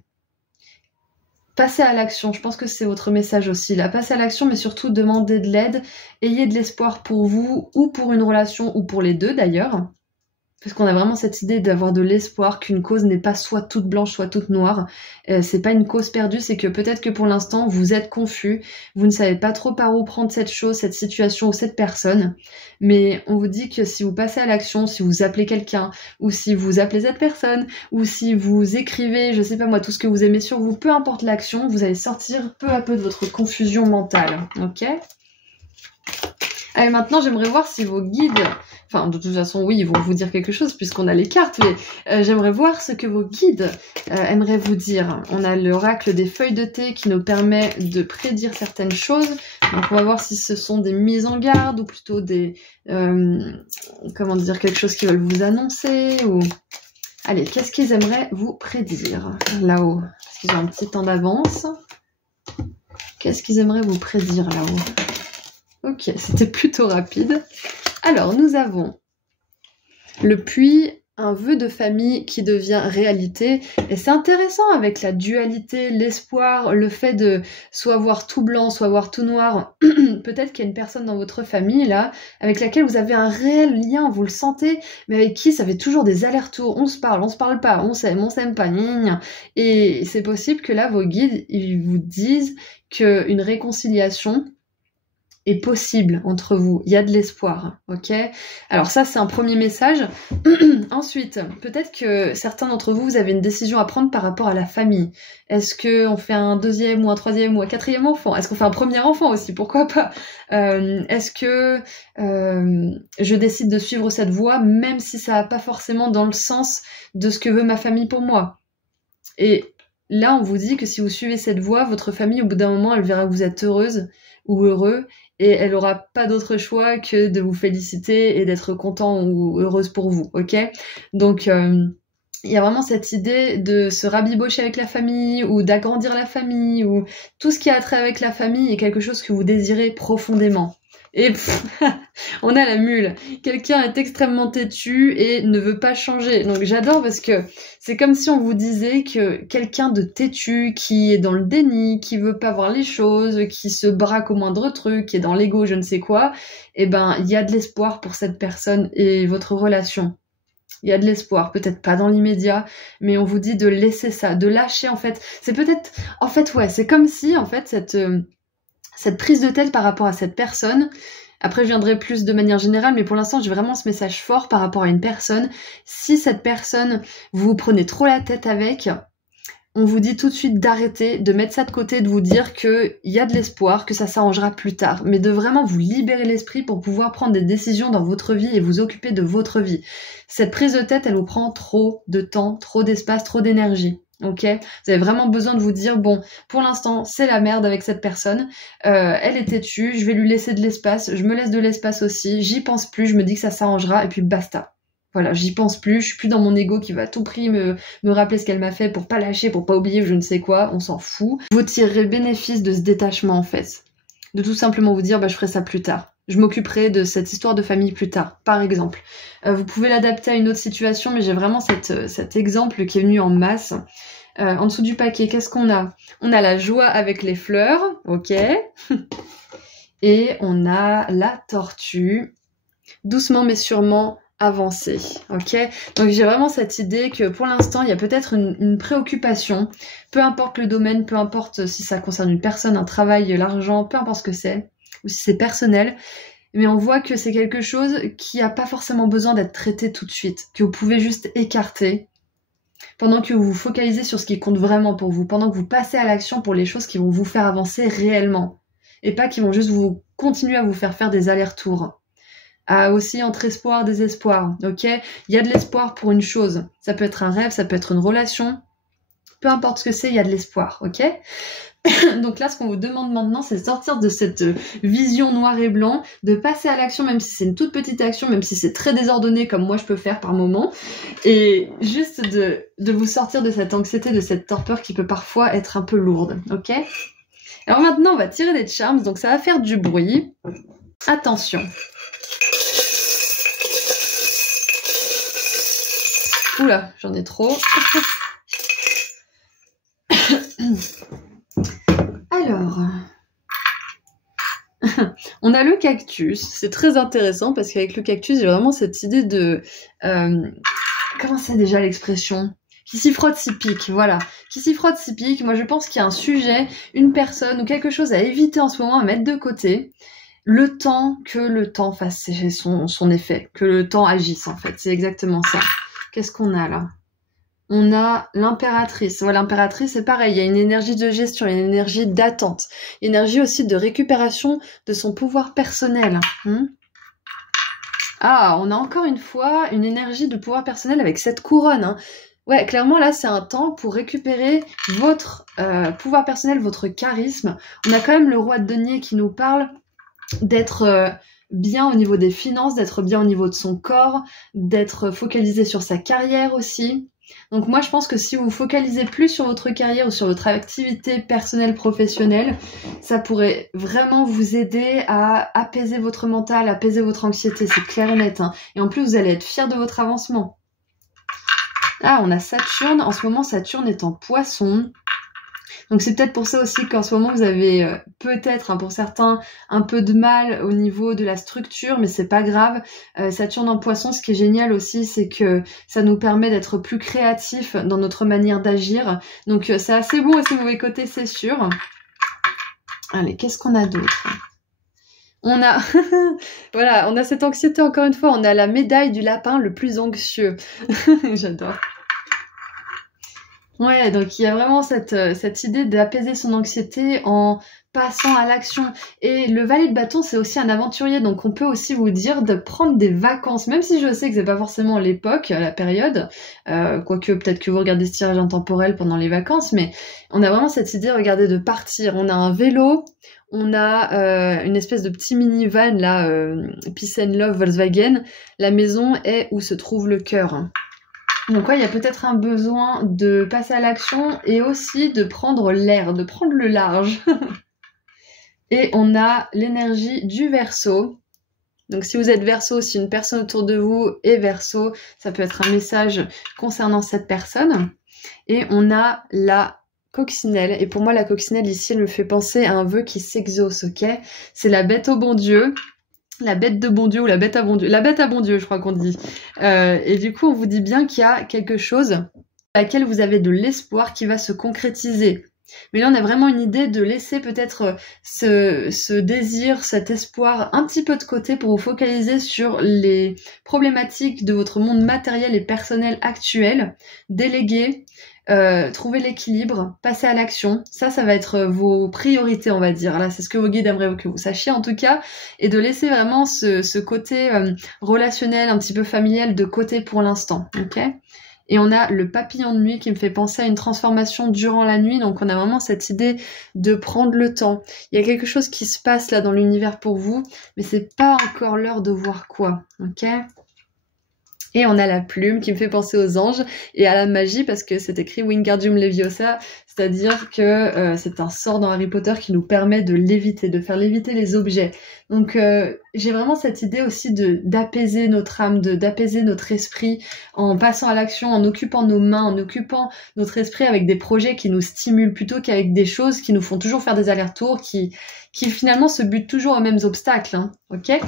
passez à l'action, je pense que c'est votre message aussi là. Passez à l'action, mais surtout demandez de l'aide, ayez de l'espoir pour vous ou pour une relation ou pour les deux d'ailleurs. Parce qu'on a vraiment cette idée d'avoir de l'espoir, qu'une cause n'est pas soit toute blanche, soit toute noire. C'est pas une cause perdue, c'est que peut-être que pour l'instant, vous êtes confus, vous ne savez pas trop par où prendre cette chose, cette situation ou cette personne. Mais on vous dit que si vous passez à l'action, si vous appelez quelqu'un, ou si vous appelez cette personne, ou si vous écrivez, je sais pas moi, tout ce que vous aimez sur vous, peu importe l'action, vous allez sortir peu à peu de votre confusion mentale. Ok ? Allez, maintenant, j'aimerais voir si vos guides... Enfin, de toute façon, oui, ils vont vous dire quelque chose puisqu'on a les cartes, mais j'aimerais voir ce que vos guides aimeraient vous dire. On a l'oracle des feuilles de thé qui nous permet de prédire certaines choses. Donc, on va voir si ce sont des mises en garde ou plutôt des... comment dire, quelque chose qu'ils veulent vous annoncer ou... Allez, qu'est-ce qu'ils aimeraient vous prédire là-haut? Est-ce qu'ils ont un petit temps d'avance? Qu'est-ce qu'ils aimeraient vous prédire là-haut? Ok, c'était plutôt rapide. Alors, nous avons le puits, un vœu de famille qui devient réalité. Et c'est intéressant avec la dualité, l'espoir, le fait de soit voir tout blanc, soit voir tout noir. Peut-être qu'il y a une personne dans votre famille, là, avec laquelle vous avez un réel lien, vous le sentez, mais avec qui ça fait toujours des allers-retours. On se parle pas, on s'aime pas, gna gna gna. Et c'est possible que là, vos guides, ils vous disent qu'une réconciliation est possible entre vous, il y a de l'espoir, ok? Alors ça, c'est un premier message. Ensuite, peut-être que certains d'entre vous, vous avez une décision à prendre par rapport à la famille. Est-ce qu'on fait un deuxième ou un troisième ou un quatrième enfant? Est-ce qu'on fait un premier enfant aussi? Pourquoi pas? Est-ce que je décide de suivre cette voie, même si ça va pas forcément dans le sens de ce que veut ma famille pour moi? Et là, on vous dit que si vous suivez cette voie, votre famille, au bout d'un moment, elle verra que vous êtes heureuse ou heureux, et elle aura pas d'autre choix que de vous féliciter et d'être content ou heureuse pour vous, ok? Donc, il y a vraiment cette idée de se rabibocher avec la famille ou d'agrandir la famille ou tout ce qui a trait avec la famille est quelque chose que vous désirez profondément. Et on a la mule. Quelqu'un est extrêmement têtu et ne veut pas changer. Donc j'adore parce que c'est comme si on vous disait que quelqu'un de têtu, qui est dans le déni, qui veut pas voir les choses, qui se braque au moindre truc, qui est dans l'ego, je ne sais quoi, eh ben il y a de l'espoir pour cette personne et votre relation. Il y a de l'espoir, peut-être pas dans l'immédiat, mais on vous dit de laisser ça, de lâcher en fait. C'est peut-être, en fait ouais, c'est comme si en fait cette prise de tête par rapport à cette personne, après je viendrai plus de manière générale, mais pour l'instant j'ai vraiment ce message fort par rapport à une personne. Si cette personne, vous vous prenez trop la tête avec, on vous dit tout de suite d'arrêter, de mettre ça de côté, de vous dire qu'il y a de l'espoir, que ça s'arrangera plus tard, mais de vraiment vous libérer l'esprit pour pouvoir prendre des décisions dans votre vie et vous occuper de votre vie. Cette prise de tête, elle vous prend trop de temps, trop d'espace, trop d'énergie. Ok, vous avez vraiment besoin de vous dire bon, pour l'instant c'est la merde avec cette personne, elle est têtue, je vais lui laisser de l'espace, je me laisse de l'espace aussi, j'y pense plus, je me dis que ça s'arrangera et puis basta. Voilà, j'y pense plus, je suis plus dans mon ego qui va à tout prix me rappeler ce qu'elle m'a fait pour pas lâcher, pour pas oublier ou je ne sais quoi, on s'en fout. Vous tirerez bénéfice de ce détachement en fait, de tout simplement vous dire bah je ferai ça plus tard. je m'occuperai de cette histoire de famille plus tard, par exemple. Vous pouvez l'adapter à une autre situation, mais j'ai vraiment cet exemple qui est venu en masse. En dessous du paquet, qu'est-ce qu'on a? On a la joie avec les fleurs, ok. Et on a la tortue, doucement mais sûrement avancer, ok. Donc j'ai vraiment cette idée que pour l'instant, il y a peut-être une préoccupation, peu importe le domaine, peu importe si ça concerne une personne, un travail, l'argent, peu importe ce que c'est, ou si c'est personnel, mais on voit que c'est quelque chose qui n'a pas forcément besoin d'être traité tout de suite, que vous pouvez juste écarter, pendant que vous vous focalisez sur ce qui compte vraiment pour vous, pendant que vous passez à l'action pour les choses qui vont vous faire avancer réellement, et pas qui vont juste vous continuer à vous faire des allers-retours. Aussi entre espoir, désespoir, ok. Il y a de l'espoir pour une chose, ça peut être un rêve, ça peut être une relation, peu importe ce que c'est, il y a de l'espoir, ok. Donc là, ce qu'on vous demande maintenant, c'est de sortir de cette vision noir et blanc, de passer à l'action, même si c'est une toute petite action, même si c'est très désordonné, comme moi je peux faire par moment, et juste de vous sortir de cette anxiété, de cette torpeur qui peut parfois être un peu lourde, ok. Alors maintenant, on va tirer des charms, donc ça va faire du bruit. Attention. Oula, j'en ai trop. Alors, on a le cactus, c'est très intéressant parce qu'avec le cactus, j'ai vraiment cette idée de... comment c'est déjà l'expression? Qui s'y frotte, s'y pique, voilà. Qui s'y frotte, s'y pique. Moi, je pense qu'il y a un sujet, une personne ou quelque chose à éviter en ce moment, à mettre de côté. Que le temps fasse son effet, que le temps agisse en fait, c'est exactement ça. Qu'est-ce qu'on a là? On a l'impératrice. Voilà, l'impératrice, c'est pareil. Il y a une énergie de gestion, une énergie d'attente. Énergie aussi de récupération de son pouvoir personnel. Ah, on a encore une fois une énergie de pouvoir personnel avec cette couronne. Ouais, clairement, là, c'est un temps pour récupérer votre pouvoir personnel, votre charisme. On a quand même le roi de denier qui nous parle d'être... bien au niveau des finances, d'être bien au niveau de son corps, d'être focalisé sur sa carrière aussi. Donc moi, je pense que si vous vous focalisez plus sur votre carrière ou sur votre activité personnelle, professionnelle, ça pourrait vraiment vous aider à apaiser votre mental, apaiser votre anxiété, c'est clair et net. Et en plus, vous allez être fier de votre avancement. Ah, on a Saturne. En ce moment, Saturne est en Poisson. Donc c'est peut-être pour ça aussi qu'en ce moment vous avez peut-être pour certains un peu de mal au niveau de la structure, mais c'est pas grave. Saturne en Poisson, ce qui est génial aussi, c'est que ça nous permet d'être plus créatifs dans notre manière d'agir. Donc c'est assez bon à ce mauvais côté, c'est sûr. Allez, qu'est-ce qu'on a d'autre? On a, voilà, on a cette anxiété encore une fois. On a la médaille du lapin le plus anxieux. J'adore. Ouais, donc il y a vraiment cette idée d'apaiser son anxiété en passant à l'action. Et le valet de bâton, c'est aussi un aventurier, donc on peut aussi vous dire de prendre des vacances, même si je sais que c'est pas forcément l'époque, la période, quoique peut-être que vous regardez ce tirage intemporel pendant les vacances, mais on a vraiment cette idée, regardez, de partir. On a un vélo, on a une espèce de petit minivan, là, Peace and Love Volkswagen. La maison est où se trouve le cœur. Donc ouais, il y a peut-être un besoin de passer à l'action et aussi de prendre l'air, de prendre le large. Et on a l'énergie du Verseau. Donc si vous êtes Verseau, si une personne autour de vous est Verseau, ça peut être un message concernant cette personne. Et on a la coccinelle. Et pour moi, la coccinelle ici, elle me fait penser à un vœu qui s'exauce, ok? C'est la bête au bon Dieu. La bête de bon Dieu ou la bête à bon Dieu. La bête à bon Dieu, je crois qu'on dit. Et du coup, on vous dit bien qu'il y a quelque chose à laquelle vous avez de l'espoir qui va se concrétiser. Mais là, on a vraiment une idée de laisser peut-être ce désir, cet espoir un petit peu de côté pour vous focaliser sur les problématiques de votre monde matériel et personnel actuel, déléguer, trouver l'équilibre, passer à l'action. Ça va être vos priorités, on va dire. Là, c'est ce que vos guides aimeraient que vous sachiez en tout cas, et de laisser vraiment ce côté relationnel, un petit peu familial de côté pour l'instant, ok? Et on a le papillon de nuit qui me fait penser à une transformation durant la nuit. Donc on a vraiment cette idée de prendre le temps. Il y a quelque chose qui se passe là dans l'univers pour vous, mais c'est pas encore l'heure de voir quoi, ok? Et on a la plume qui me fait penser aux anges et à la magie parce que c'est écrit Wingardium Leviosa, c'est-à-dire que c'est un sort dans Harry Potter qui nous permet de léviter, de faire léviter les objets. Donc j'ai vraiment cette idée aussi d'apaiser notre âme, d'apaiser notre esprit en passant à l'action, en occupant nos mains, en occupant notre esprit avec des projets qui nous stimulent plutôt qu'avec des choses qui nous font toujours faire des allers-retours, qui finalement se butent toujours aux mêmes obstacles, hein, ok ?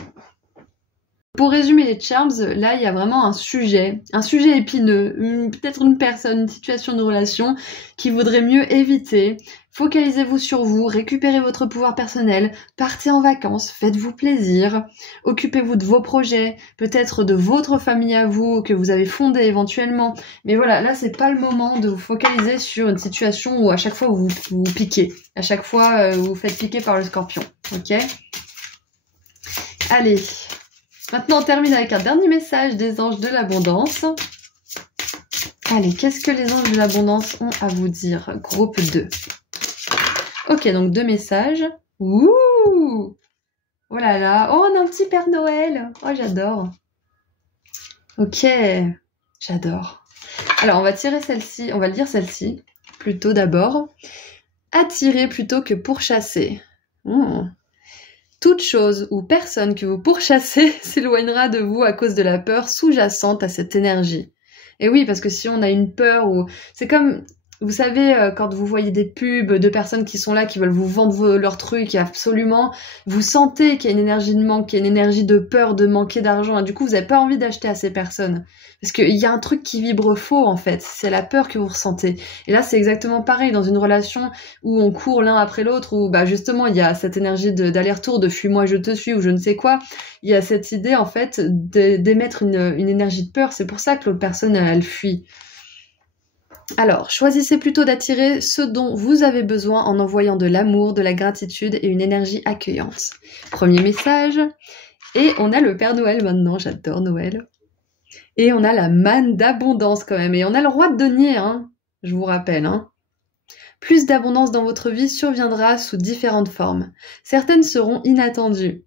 Pour résumer les charms, là il y a vraiment un sujet épineux, peut-être une personne, une situation de relation qu'il vaudrait mieux éviter. Focalisez-vous sur vous, récupérez votre pouvoir personnel, partez en vacances, faites-vous plaisir, occupez-vous de vos projets, peut-être de votre famille à vous que vous avez fondée éventuellement. Mais voilà, là c'est pas le moment de vous focaliser sur une situation où à chaque fois vous piquez, à chaque fois vous vous faites piquer par le scorpion, ok ? Allez. Maintenant, on termine avec un dernier message des anges de l'abondance. Allez, qu'est-ce que les anges de l'abondance ont à vous dire? Groupe 2. Ok, donc 2 messages. Ouh! Oh là là! Oh, on a un petit Père Noël! Oh, j'adore! Ok, j'adore. Alors, on va tirer celle-ci, on va lire celle-ci, plutôt d'abord. Attirer plutôt que pourchasser. Toute chose ou personne que vous pourchassez s'éloignera de vous à cause de la peur sous-jacente à cette énergie. Et oui, parce que si on a une peur ou... C'est comme, vous savez, quand vous voyez des pubs de personnes qui sont là, qui veulent vous vendre leurs trucs, et absolument, vous sentez qu'il y a une énergie de manque, qu'il y a une énergie de peur, de manquer d'argent, et du coup, vous n'avez pas envie d'acheter à ces personnes. Parce qu'il y a un truc qui vibre faux, en fait. C'est la peur que vous ressentez. Et là, c'est exactement pareil dans une relation où on court l'un après l'autre, où bah justement, il y a cette énergie d'aller-retour, de fuis-moi, je te suis, ou je ne sais quoi. Il y a cette idée, en fait, d'émettre une énergie de peur. C'est pour ça que l'autre personne, elle fuit. Alors, choisissez plutôt d'attirer ce dont vous avez besoin en envoyant de l'amour, de la gratitude et une énergie accueillante. Premier message. Et on a le Père Noël maintenant, j'adore Noël. Et on a la manne d'abondance quand même. Et on a le roi de denier, hein, je vous rappelle. Hein. Plus d'abondance dans votre vie surviendra sous différentes formes. Certaines seront inattendues.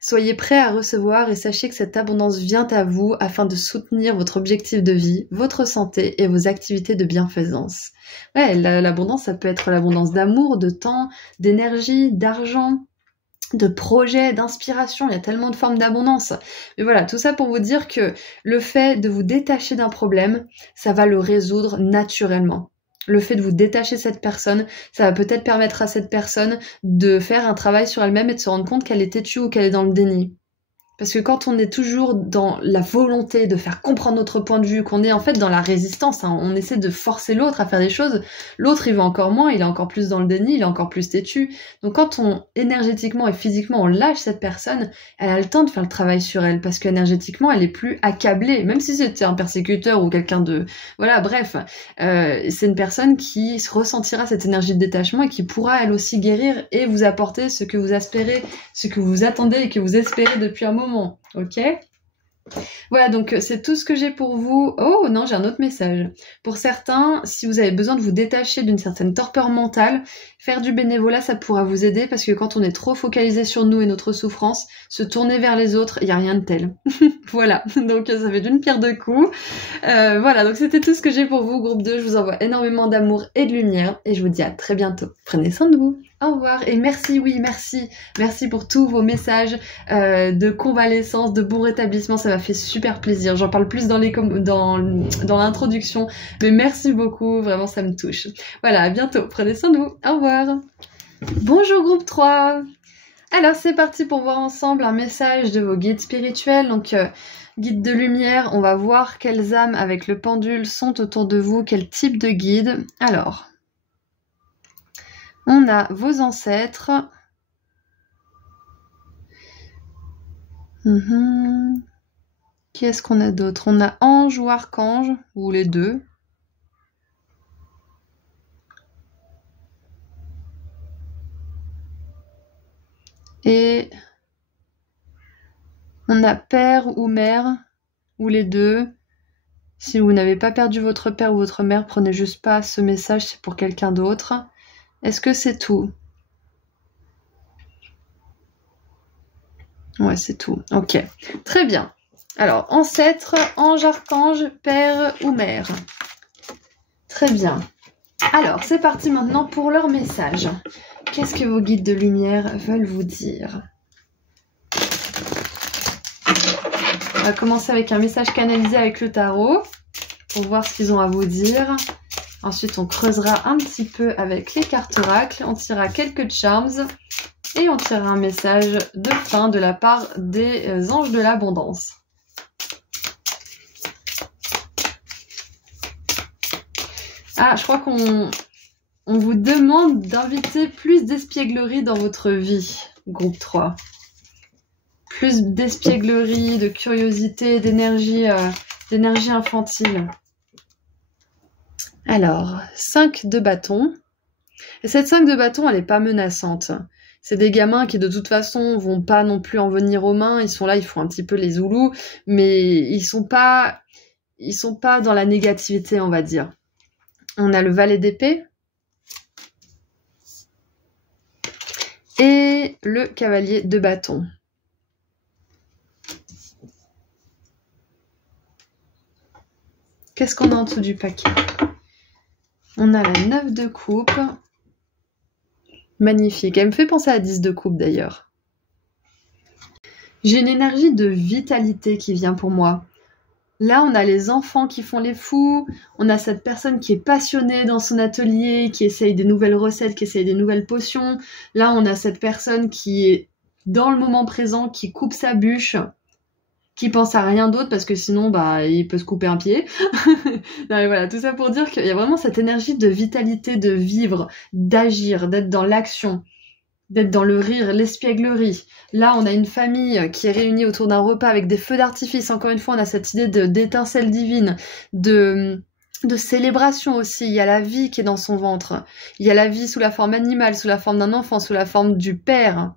Soyez prêts à recevoir et sachez que cette abondance vient à vous afin de soutenir votre objectif de vie, votre santé et vos activités de bienfaisance. Ouais, l'abondance, ça peut être l'abondance d'amour, de temps, d'énergie, d'argent, de projets, d'inspiration. Il y a tellement de formes d'abondance. Mais voilà, tout ça pour vous dire que le fait de vous détacher d'un problème, ça va le résoudre naturellement. Le fait de vous détacher de cette personne, ça va peut-être permettre à cette personne de faire un travail sur elle-même et de se rendre compte qu'elle est têtue ou qu'elle est dans le déni. Parce que quand on est toujours dans la volonté de faire comprendre notre point de vue, qu'on est en fait dans la résistance, hein, on essaie de forcer l'autre à faire des choses, l'autre il va encore moins, il est encore plus dans le déni, il est encore plus têtu. Donc quand on énergétiquement et physiquement on lâche cette personne, elle a le temps de faire le travail sur elle, parce qu'énergétiquement elle est plus accablée, même si c'était un persécuteur ou quelqu'un de... Voilà, bref, c'est une personne qui ressentira cette énergie de détachement et qui pourra elle aussi guérir et vous apporter ce que vous espérez, ce que vous attendez et que vous espérez depuis un moment. Ok. Voilà, donc c'est tout ce que j'ai pour vous. Oh non, j'ai un autre message. Pour certains, si vous avez besoin de vous détacher d'une certaine torpeur mentale, faire du bénévolat, ça pourra vous aider parce que quand on est trop focalisé sur nous et notre souffrance, se tourner vers les autres, il n'y a rien de tel. Voilà, donc ça fait d'une pierre deux coups. Voilà, donc c'était tout ce que j'ai pour vous, groupe 2. Je vous envoie énormément d'amour et de lumière et je vous dis à très bientôt. Prenez soin de vous. Au revoir et merci, oui, merci pour tous vos messages de convalescence, de bon rétablissement, ça m'a fait super plaisir. J'en parle plus dans l'introduction, mais merci beaucoup, vraiment ça me touche. Voilà, à bientôt, prenez soin de vous, au revoir. Bonjour groupe 3. Alors c'est parti pour voir ensemble un message de vos guides spirituels, donc guides de lumière, on va voir quelles âmes avec le pendule sont autour de vous, quel type de guide. Alors... on a vos ancêtres. Qui est-ce qu'on a d'autre? On a ange ou archange, ou les deux. Et on a père ou mère, ou les deux. Si vous n'avez pas perdu votre père ou votre mère, prenez juste pas ce message, c'est pour quelqu'un d'autre. Est-ce que c'est tout? Ouais, c'est tout. Ok, très bien. Alors, ancêtre, ange, archange, père ou mère. Très bien. Alors, c'est parti maintenant pour leur message. Qu'est-ce que vos guides de lumière veulent vous dire? On va commencer avec un message canalisé avec le tarot pour voir ce qu'ils ont à vous dire. Ensuite, on creusera un petit peu avec les cartes oracles. On tirera quelques charms et on tirera un message de fin de la part des anges de l'abondance. Ah, je crois qu'on vous demande d'inviter plus d'espièglerie dans votre vie, groupe 3. Plus d'espièglerie, de curiosité, d'énergie infantile. Alors, 5 de bâton. Et cette 5 de bâton, elle n'est pas menaçante. C'est des gamins qui, de toute façon, vont pas non plus en venir aux mains. Ils sont là, ils font un petit peu les zoulous, mais ils sont pas dans la négativité, on va dire. On a le valet d'épée et le cavalier de bâton. Qu'est-ce qu'on a en dessous du paquet? On a la 9 de coupe. Magnifique. Elle me fait penser à 10 de coupe d'ailleurs. J'ai une énergie de vitalité qui vient pour moi. Là, on a les enfants qui font les fous, on a cette personne qui est passionnée dans son atelier, qui essaye des nouvelles recettes, qui essaye des nouvelles potions. Là, on a cette personne qui est dans le moment présent, qui coupe sa bûche, qui pense à rien d'autre parce que sinon, il peut se couper un pied. Non, mais voilà, tout ça pour dire qu'il y a vraiment cette énergie de vitalité, de vivre, d'agir, d'être dans l'action, d'être dans le rire, l'espièglerie. Là, on a une famille qui est réunie autour d'un repas avec des feux d'artifice. Encore une fois, on a cette idée d'étincelle divine, de célébration aussi. Il y a la vie qui est dans son ventre. Il y a la vie sous la forme animale, sous la forme d'un enfant, sous la forme du père.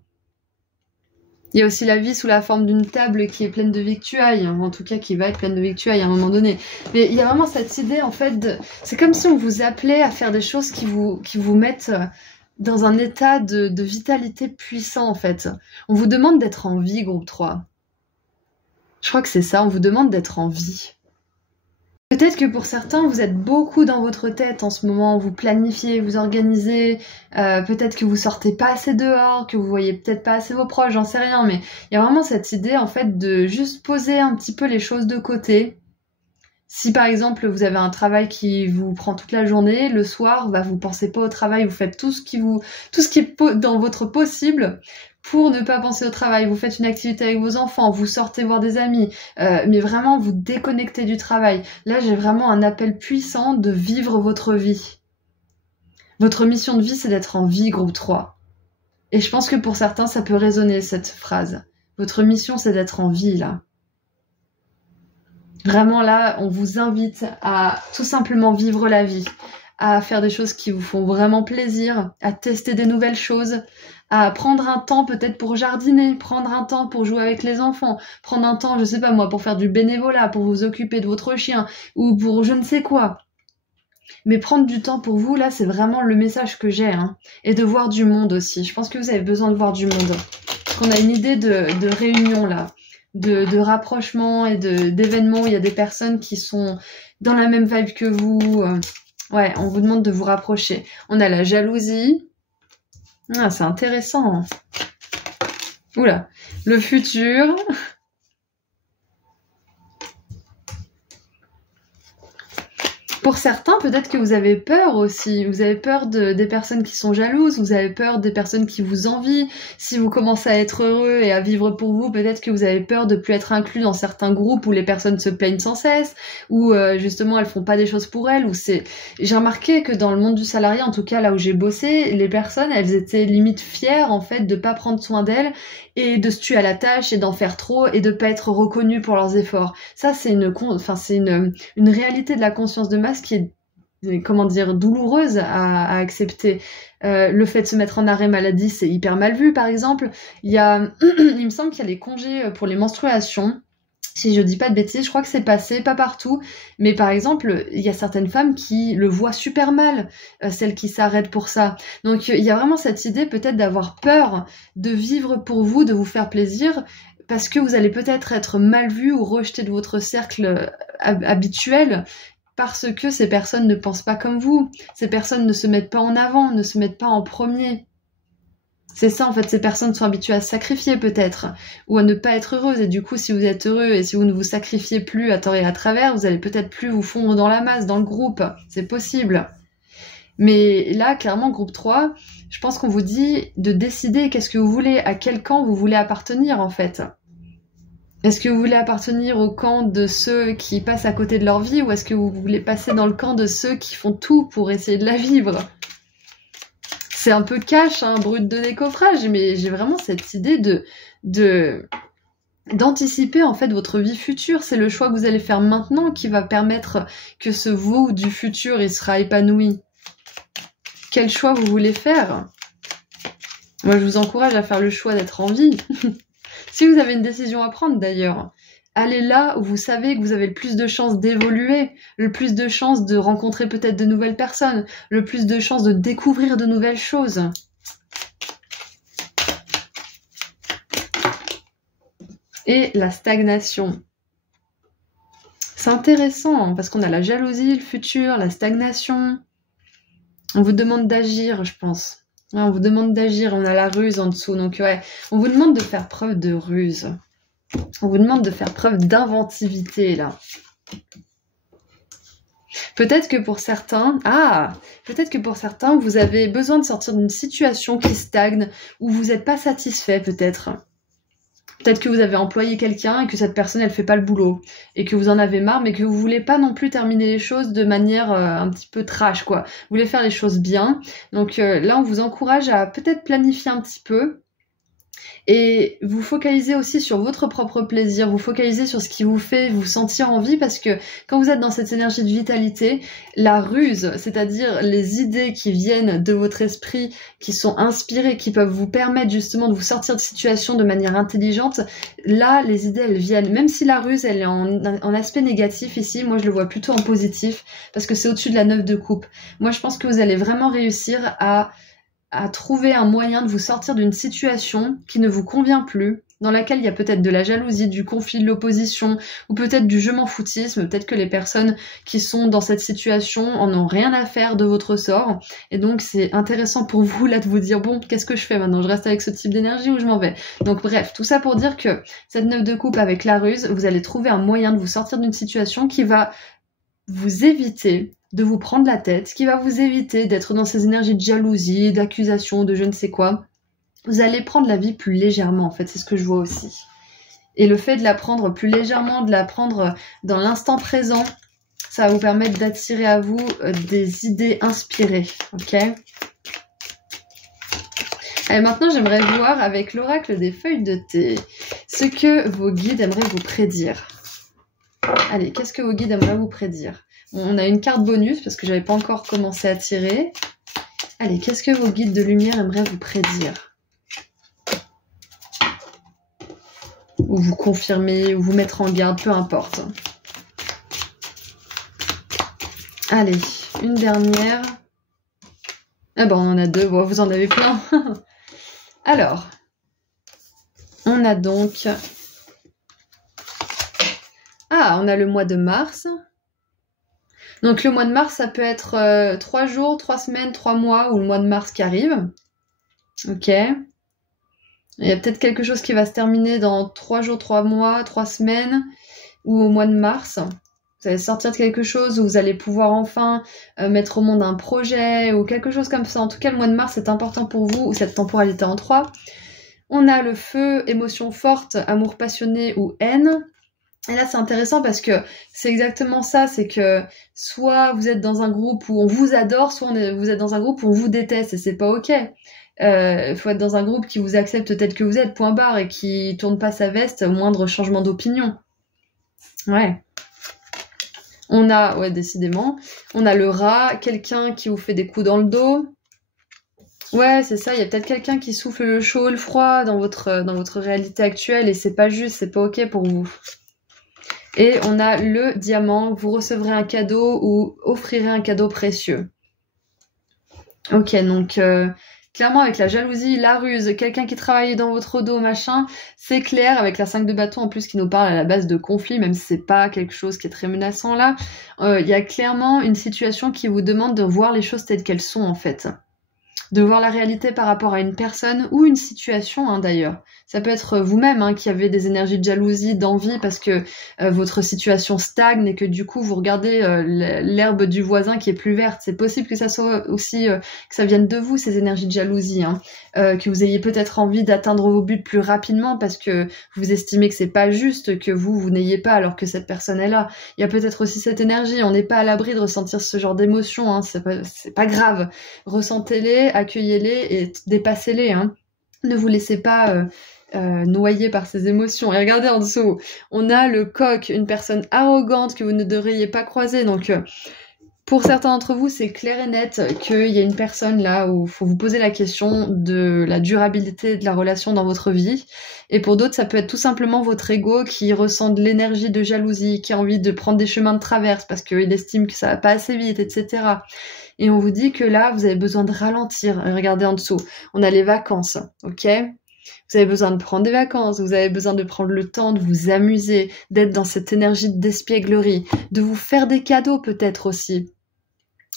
Il y a aussi la vie sous la forme d'une table qui est pleine de victuailles, en tout cas qui va être pleine de victuailles à un moment donné. Mais il y a vraiment cette idée, en fait, c'est comme si on vous appelait à faire des choses qui vous mettent dans un état de vitalité puissant, en fait. On vous demande d'être en vie, groupe 3. Je crois que c'est ça, on vous demande d'être en vie. Peut-être que pour certains, vous êtes beaucoup dans votre tête en ce moment, vous planifiez, vous organisez, peut-être que vous sortez pas assez dehors, que vous voyez peut-être pas assez vos proches, j'en sais rien, mais il y a vraiment cette idée, en fait, de juste poser un petit peu les choses de côté. Si par exemple vous avez un travail qui vous prend toute la journée, le soir, vous pensez pas au travail, vous faites tout ce qui est dans votre possible pour ne pas penser au travail. Vous faites une activité avec vos enfants, vous sortez voir des amis, mais vraiment vous déconnectez du travail. Là, j'ai vraiment un appel puissant de vivre votre vie. Votre mission de vie, c'est d'être en vie, groupe 3. Et je pense que pour certains, ça peut résonner cette phrase. Votre mission, c'est d'être en vie, là. Vraiment là, on vous invite à tout simplement vivre la vie, à faire des choses qui vous font vraiment plaisir, à tester des nouvelles choses, à prendre un temps peut-être pour jardiner, prendre un temps pour jouer avec les enfants, prendre un temps, je sais pas moi, pour faire du bénévolat, pour vous occuper de votre chien, ou pour je ne sais quoi. Mais prendre du temps pour vous, là, c'est vraiment le message que j'ai, hein. Et de voir du monde aussi. Je pense que vous avez besoin de voir du monde. Parce qu'on a une idée de réunion, là. De rapprochement et d'événements où il y a des personnes qui sont dans la même vibe que vous. Ouais, on vous demande de vous rapprocher. On a la jalousie. Ah, c'est intéressant. Oula, le futur. Pour certains, peut-être que vous avez peur aussi. Vous avez peur des personnes qui sont jalouses, vous avez peur des personnes qui vous envient. Si vous commencez à être heureux et à vivre pour vous, peut-être que vous avez peur de plus être inclus dans certains groupes où les personnes se plaignent sans cesse, où justement elles font pas des choses pour elles. J'ai remarqué que dans le monde du salariat, en tout cas là où j'ai bossé, les personnes, elles étaient limite fières en fait de pas prendre soin d'elles et de se tuer à la tâche et d'en faire trop et de pas être reconnues pour leurs efforts. Ça, c'est une réalité de la conscience de masse qui est, comment dire, douloureuse à accepter. Le fait de se mettre en arrêt maladie, c'est hyper mal vu, par exemple. Il me semble qu'il y a les congés pour les menstruations. Si je dis pas de bêtises, je crois que c'est passé, pas partout, mais par exemple, il y a certaines femmes qui le voient super mal, celles qui s'arrêtent pour ça. Donc il y a vraiment cette idée peut-être d'avoir peur de vivre pour vous, de vous faire plaisir, parce que vous allez peut-être être mal vu ou rejeté de votre cercle habituel, parce que ces personnes ne pensent pas comme vous, ces personnes ne se mettent pas en avant, ne se mettent pas en premier. C'est ça en fait, ces personnes sont habituées à se sacrifier peut-être, ou à ne pas être heureuses, et du coup si vous êtes heureux et si vous ne vous sacrifiez plus à tort et à travers, vous allez peut-être plus vous fondre dans la masse, dans le groupe, c'est possible. Mais là, clairement, groupe 3, je pense qu'on vous dit de décider qu'est-ce que vous voulez, à quel camp vous voulez appartenir en fait. Est-ce que vous voulez appartenir au camp de ceux qui passent à côté de leur vie, ou est-ce que vous voulez passer dans le camp de ceux qui font tout pour essayer de la vivre? C'est un peu cash, hein, brut de décoffrage, mais j'ai vraiment cette idée d'anticiper en fait votre vie future. C'est le choix que vous allez faire maintenant qui va permettre que ce vous du futur il sera épanoui. Quel choix vous voulez faire? Moi, je vous encourage à faire le choix d'être en vie. Si vous avez une décision à prendre, d'ailleurs, allez là où vous savez que vous avez le plus de chances d'évoluer, le plus de chances de rencontrer peut-être de nouvelles personnes, le plus de chances de découvrir de nouvelles choses. Et la stagnation. C'est intéressant, hein, parce qu'on a la jalousie, le futur, la stagnation. On vous demande d'agir, je pense. Ouais, on vous demande d'agir, on a la ruse en dessous. Donc ouais, on vous demande de faire preuve de ruse. On vous demande de faire preuve d'inventivité, là. Peut-être que pour certains, vous avez besoin de sortir d'une situation qui stagne, où vous n'êtes pas satisfait, peut-être. Peut-être que vous avez employé quelqu'un et que cette personne, elle fait pas le boulot. Et que vous en avez marre, mais que vous voulez pas non plus terminer les choses de manière un petit peu trash, quoi. Vous voulez faire les choses bien. Donc là, on vous encourage à peut-être planifier un petit peu. Et vous focalisez aussi sur votre propre plaisir, vous focalisez sur ce qui vous fait vous sentir en vie, parce que quand vous êtes dans cette énergie de vitalité, la ruse, c'est-à-dire les idées qui viennent de votre esprit, qui sont inspirées, qui peuvent vous permettre justement de vous sortir de situation de manière intelligente, là, les idées, elles viennent. Même si la ruse, elle est en aspect négatif ici, moi je le vois plutôt en positif, parce que c'est au-dessus de la 9 de coupe. Moi je pense que vous allez vraiment réussir à trouver un moyen de vous sortir d'une situation qui ne vous convient plus, dans laquelle il y a peut-être de la jalousie, du conflit, de l'opposition, ou peut-être du je m'en foutisme, peut-être que les personnes qui sont dans cette situation en ont rien à faire de votre sort, et donc c'est intéressant pour vous là de vous dire, bon, qu'est-ce que je fais maintenant? Je reste avec ce type d'énergie ou je m'en vais? Donc bref, tout ça pour dire que cette 9 de coupe avec la ruse, vous allez trouver un moyen de vous sortir d'une situation qui va vous éviter de vous prendre la tête, qui va vous éviter d'être dans ces énergies de jalousie, d'accusation, de je ne sais quoi. Vous allez prendre la vie plus légèrement, en fait, c'est ce que je vois aussi. Et le fait de la prendre plus légèrement, de la prendre dans l'instant présent, ça va vous permettre d'attirer à vous des idées inspirées, ok? Allez, maintenant, j'aimerais voir avec l'oracle des feuilles de thé ce que vos guides aimeraient vous prédire. Allez, qu'est-ce que vos guides aimeraient vous prédire? On a une carte bonus parce que j'avais pas encore commencé à tirer. Allez, qu'est-ce que vos guides de lumière aimeraient vous prédire? Ou vous confirmer, ou vous mettre en garde, peu importe. Allez, une dernière. Ah ben on en a deux, bon, vous en avez plein. Alors, on a donc... Ah, on a le mois de mars. Donc le mois de mars, ça peut être 3 jours, 3 semaines, 3 mois, ou le mois de mars qui arrive. Ok. Il y a peut-être quelque chose qui va se terminer dans 3 jours, 3 mois, 3 semaines, ou au mois de mars. Vous allez sortir de quelque chose où vous allez pouvoir enfin mettre au monde un projet, ou quelque chose comme ça. En tout cas, le mois de mars est important pour vous, ou cette temporalité en 3. On a le feu, émotion forte, amour passionné ou haine. Et là, c'est intéressant parce que c'est exactement ça, c'est que soit vous êtes dans un groupe où on vous adore, soit vous êtes dans un groupe où on vous déteste, et c'est pas ok. Faut être dans un groupe qui vous accepte tel que vous êtes, point barre, et qui tourne pas sa veste au moindre changement d'opinion. Ouais. On a, ouais, décidément, on a le rat, quelqu'un qui vous fait des coups dans le dos. Ouais, c'est ça, il y a peut-être quelqu'un qui souffle le chaud et le froid dans votre réalité actuelle, et c'est pas juste, c'est pas ok pour vous. Et on a le diamant, vous recevrez un cadeau ou offrirez un cadeau précieux. Ok, donc Clairement, avec la jalousie, la ruse, quelqu'un qui travaille dans votre dos, machin, c'est clair, avec la 5 de bâton en plus qui nous parle à la base de conflit, même si c'est pas quelque chose qui est très menaçant là, il y a clairement une situation qui vous demande de voir les choses telles qu'elles sont en fait. De voir la réalité par rapport à une personne ou une situation hein, d'ailleurs. Ça peut être vous-même hein, qui avez des énergies de jalousie, d'envie parce que votre situation stagne et que du coup vous regardez l'herbe du voisin qui est plus verte. C'est possible que ça soit aussi que ça vienne de vous ces énergies de jalousie, hein. Que vous ayez peut-être envie d'atteindre vos buts plus rapidement parce que vous estimez que c'est pas juste que vous n'ayez pas alors que cette personne est là. Il y a peut-être aussi cette énergie. On n'est pas à l'abri de ressentir ce genre d'émotions. Hein. C'est pas grave. Ressentez-les, accueillez-les et dépassez-les. Hein. Ne vous laissez pas noyer par ces émotions. Et regardez en dessous, on a le coq, une personne arrogante que vous ne devriez pas croiser. Donc, pour certains d'entre vous, c'est clair et net qu'il y a une personne là où il faut vous poser la question de la durabilité de la relation dans votre vie. Et pour d'autres, ça peut être tout simplement votre ego qui ressent de l'énergie de jalousie, qui a envie de prendre des chemins de traverse parce qu'il estime que ça va pas assez vite, etc. Et on vous dit que là, vous avez besoin de ralentir. Regardez en dessous, on a les vacances, ok ? Vous avez besoin de prendre des vacances, vous avez besoin de prendre le temps de vous amuser, d'être dans cette énergie d'espièglerie, de vous faire des cadeaux peut-être aussi.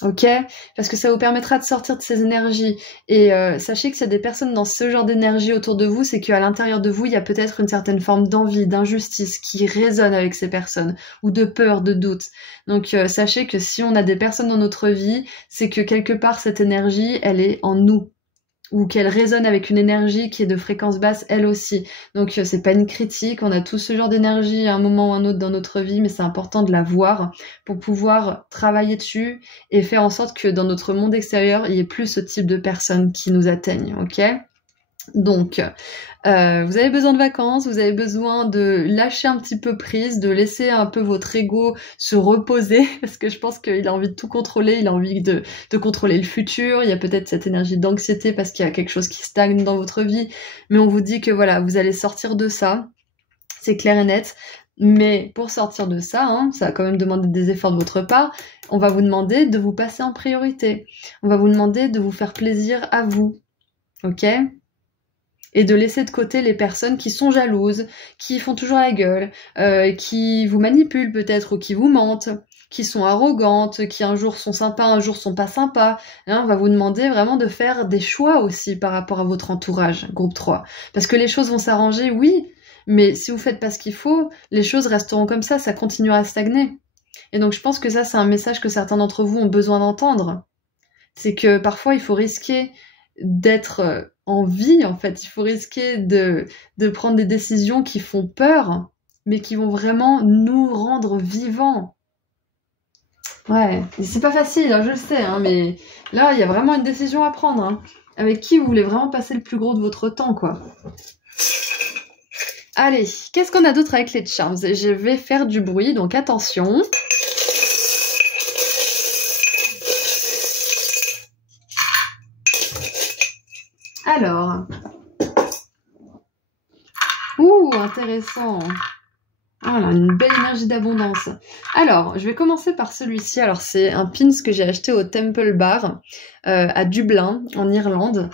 Ok, parce que ça vous permettra de sortir de ces énergies. Et sachez que s'il y a des personnes dans ce genre d'énergie autour de vous, c'est qu'à l'intérieur de vous, il y a peut-être une certaine forme d'envie, d'injustice qui résonne avec ces personnes, ou de peur, de doute. Donc sachez que si on a des personnes dans notre vie, c'est que quelque part cette énergie, elle est en nous. Ou qu'elle résonne avec une énergie qui est de fréquence basse elle aussi. Donc c'est pas une critique, on a tous ce genre d'énergie à un moment ou un autre dans notre vie, mais c'est important de la voir pour pouvoir travailler dessus et faire en sorte que dans notre monde extérieur, il y ait plus ce type de personnes qui nous atteignent, ok ? Donc, vous avez besoin de vacances, vous avez besoin de lâcher un petit peu prise, de laisser un peu votre ego se reposer, parce que je pense qu'il a envie de tout contrôler, il a envie de contrôler le futur, il y a peut-être cette énergie d'anxiété parce qu'il y a quelque chose qui stagne dans votre vie, mais on vous dit que voilà, vous allez sortir de ça, c'est clair et net. Mais pour sortir de ça, hein, ça va quand même demander des efforts de votre part, on va vous demander de vous passer en priorité, on va vous demander de vous faire plaisir à vous, ok ? Et de laisser de côté les personnes qui sont jalouses, qui font toujours la gueule, qui vous manipulent peut-être ou qui vous mentent, qui sont arrogantes, qui un jour sont sympas, un jour sont pas sympas. Hein, on va vous demander vraiment de faire des choix aussi par rapport à votre entourage, groupe 3. Parce que les choses vont s'arranger, oui, mais si vous faites pas ce qu'il faut, les choses resteront comme ça continuera à stagner. Et donc je pense que ça, c'est un message que certains d'entre vous ont besoin d'entendre. C'est que parfois, il faut risquer d'être en vie, en fait. Il faut risquer de prendre des décisions qui font peur, mais qui vont vraiment nous rendre vivants. Ouais, et c'est pas facile, hein, je le sais, hein, mais là, il y a vraiment une décision à prendre. Hein. Avec qui vous voulez vraiment passer le plus gros de votre temps, quoi. Allez, qu'est-ce qu'on a d'autre avec les charms ? Je vais faire du bruit, donc attention. Alors, intéressant. Voilà, une belle énergie d'abondance. Alors, je vais commencer par celui-ci. Alors, c'est un pins que j'ai acheté au Temple Bar à Dublin, en Irlande.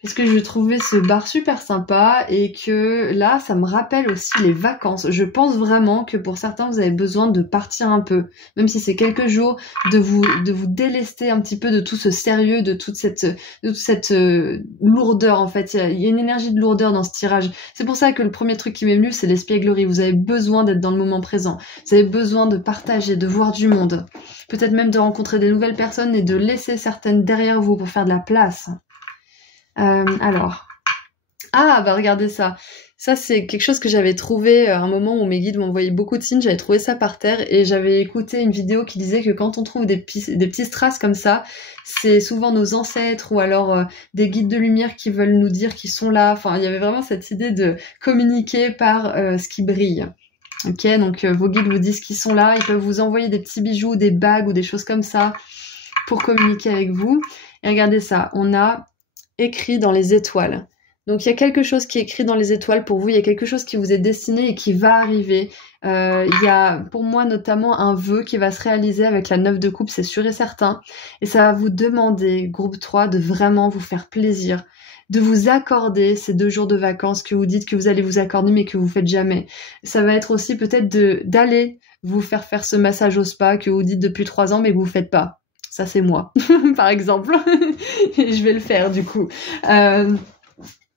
Parce que je trouvais ce bar super sympa et que là, ça me rappelle aussi les vacances. Je pense vraiment que pour certains, vous avez besoin de partir un peu, même si c'est quelques jours, de vous délester un petit peu de tout ce sérieux, de toute cette lourdeur en fait. Il y a une énergie de lourdeur dans ce tirage. C'est pour ça que le premier truc qui m'est venu, c'est l'espièglerie. Vous avez besoin d'être dans le moment présent. Vous avez besoin de partager, de voir du monde. Peut-être même de rencontrer des nouvelles personnes et de laisser certaines derrière vous pour faire de la place. Alors, regardez ça. Ça, c'est quelque chose que j'avais trouvé à un moment où mes guides m'envoyaient beaucoup de signes. J'avais trouvé ça par terre et j'avais écouté une vidéo qui disait que quand on trouve des petits strass comme ça, c'est souvent nos ancêtres ou alors des guides de lumière qui veulent nous dire qu'ils sont là. Enfin, il y avait vraiment cette idée de communiquer par ce qui brille. Ok, donc vos guides vous disent qu'ils sont là. Ils peuvent vous envoyer des petits bijoux, des bagues ou des choses comme ça pour communiquer avec vous. Et regardez ça, on a écrit dans les étoiles. Donc il y a quelque chose qui est écrit dans les étoiles pour vous, il y a quelque chose qui vous est destiné et qui va arriver. Il y a pour moi notamment un vœu qui va se réaliser avec la 9 de coupe, c'est sûr et certain. Et ça va vous demander, groupe 3, de vraiment vous faire plaisir, de vous accorder ces 2 jours de vacances que vous dites que vous allez vous accorder mais que vous faites jamais. Ça va être aussi peut-être d'aller vous faire ce massage au spa que vous dites depuis 3 ans mais que vous faites pas. Ça c'est moi, par exemple. Et je vais le faire du coup.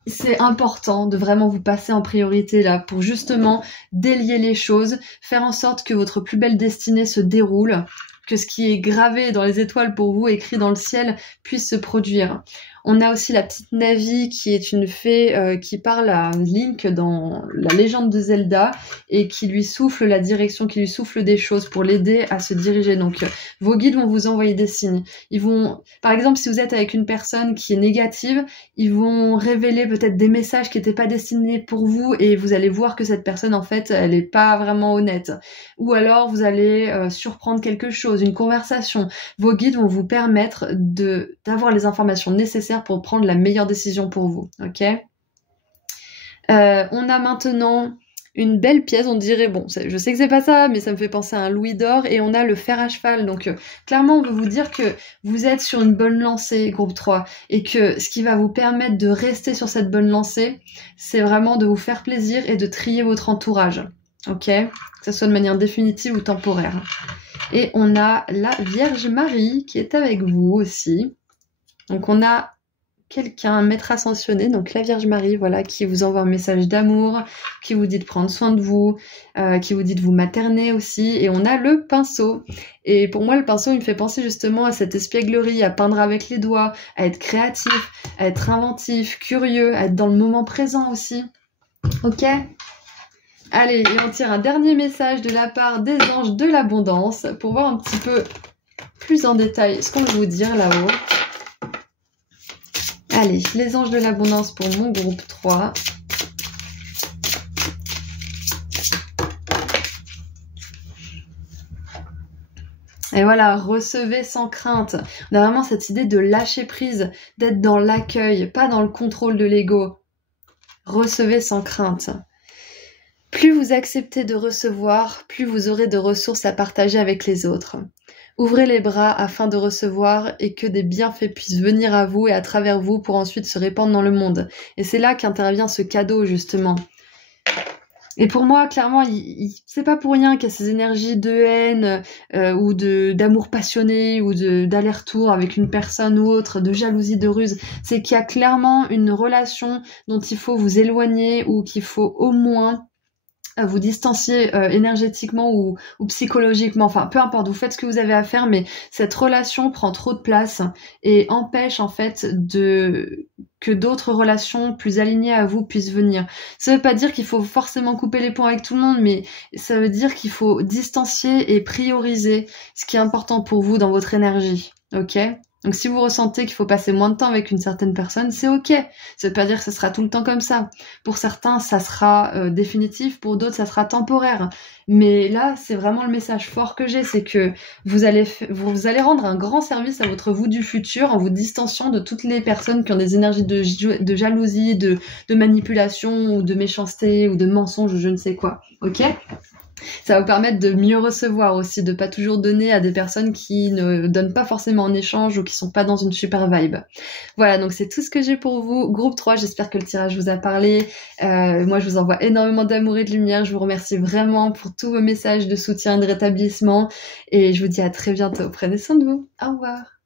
C'est important de vraiment vous passer en priorité là pour justement délier les choses, faire en sorte que votre plus belle destinée se déroule, que ce qui est gravé dans les étoiles pour vous, écrit dans le ciel, puisse se produire. On a aussi la petite Navi qui est une fée qui parle à Link dans la légende de Zelda et qui lui souffle la direction, qui lui souffle des choses pour l'aider à se diriger. Donc vos guides vont vous envoyer des signes. Ils vont, par exemple, si vous êtes avec une personne qui est négative, ils vont révéler peut-être des messages qui n'étaient pas destinés pour vous et vous allez voir que cette personne en fait elle est pas vraiment honnête. Ou alors vous allez surprendre quelque chose, une conversation. Vos guides vont vous permettre d'avoir les informations nécessaires pour prendre la meilleure décision pour vous, ok. On a maintenant une belle pièce, on dirait, bon, je sais que c'est pas ça, mais ça me fait penser à un louis d'or, et on a le fer à cheval, donc clairement on veut vous dire que vous êtes sur une bonne lancée, groupe 3, et que ce qui va vous permettre de rester sur cette bonne lancée, c'est vraiment de vous faire plaisir et de trier votre entourage, ok, que ce soit de manière définitive ou temporaire. Et on a la Vierge Marie qui est avec vous aussi, donc on a quelqu'un, un maître ascensionné, donc la Vierge Marie, voilà, qui vous envoie un message d'amour, qui vous dit de prendre soin de vous, qui vous dit de vous materner aussi, et on a le pinceau. Et pour moi, le pinceau, il me fait penser justement à cette espièglerie, à peindre avec les doigts, à être créatif, à être inventif, curieux, à être dans le moment présent aussi. Ok ? Allez, et on tire un dernier message de la part des anges de l'abondance, pour voir un petit peu plus en détail ce qu'on veut vous dire là-haut. Allez, les anges de l'abondance pour mon groupe 3. Et voilà, recevez sans crainte. On a vraiment cette idée de lâcher prise, d'être dans l'accueil, pas dans le contrôle de l'ego. Recevez sans crainte. Plus vous acceptez de recevoir, plus vous aurez de ressources à partager avec les autres. Ouvrez les bras afin de recevoir et que des bienfaits puissent venir à vous et à travers vous pour ensuite se répandre dans le monde. Et c'est là qu'intervient ce cadeau, justement. Et pour moi, clairement, c'est pas pour rien qu'il y a ces énergies de haine ou d'amour passionné ou d'aller-retour avec une personne ou autre, de jalousie, de ruse. C'est qu'il y a clairement une relation dont il faut vous éloigner ou qu'il faut au moins vous distancier énergétiquement ou psychologiquement, enfin peu importe, vous faites ce que vous avez à faire, mais cette relation prend trop de place et empêche en fait que d'autres relations plus alignées à vous puissent venir. Ça veut pas dire qu'il faut forcément couper les ponts avec tout le monde, mais ça veut dire qu'il faut distancier et prioriser ce qui est important pour vous dans votre énergie, ok ? Donc si vous ressentez qu'il faut passer moins de temps avec une certaine personne, c'est ok. Ça veut pas dire que ce sera tout le temps comme ça. Pour certains, ça sera définitif, pour d'autres, ça sera temporaire. Mais là, c'est vraiment le message fort que j'ai, c'est que vous allez rendre un grand service à votre vous du futur en vous distanciant de toutes les personnes qui ont des énergies de jalousie, de manipulation ou de méchanceté ou de mensonge ou je ne sais quoi. Ok ? Ça va vous permettre de mieux recevoir aussi, de pas toujours donner à des personnes qui ne donnent pas forcément en échange ou qui sont pas dans une super vibe. Voilà, donc c'est tout ce que j'ai pour vous. Groupe 3, j'espère que le tirage vous a parlé. Moi, je vous envoie énormément d'amour et de lumière. Je vous remercie vraiment pour tous vos messages de soutien et de rétablissement. Et je vous dis à très bientôt. Prenez soin de vous. Au revoir.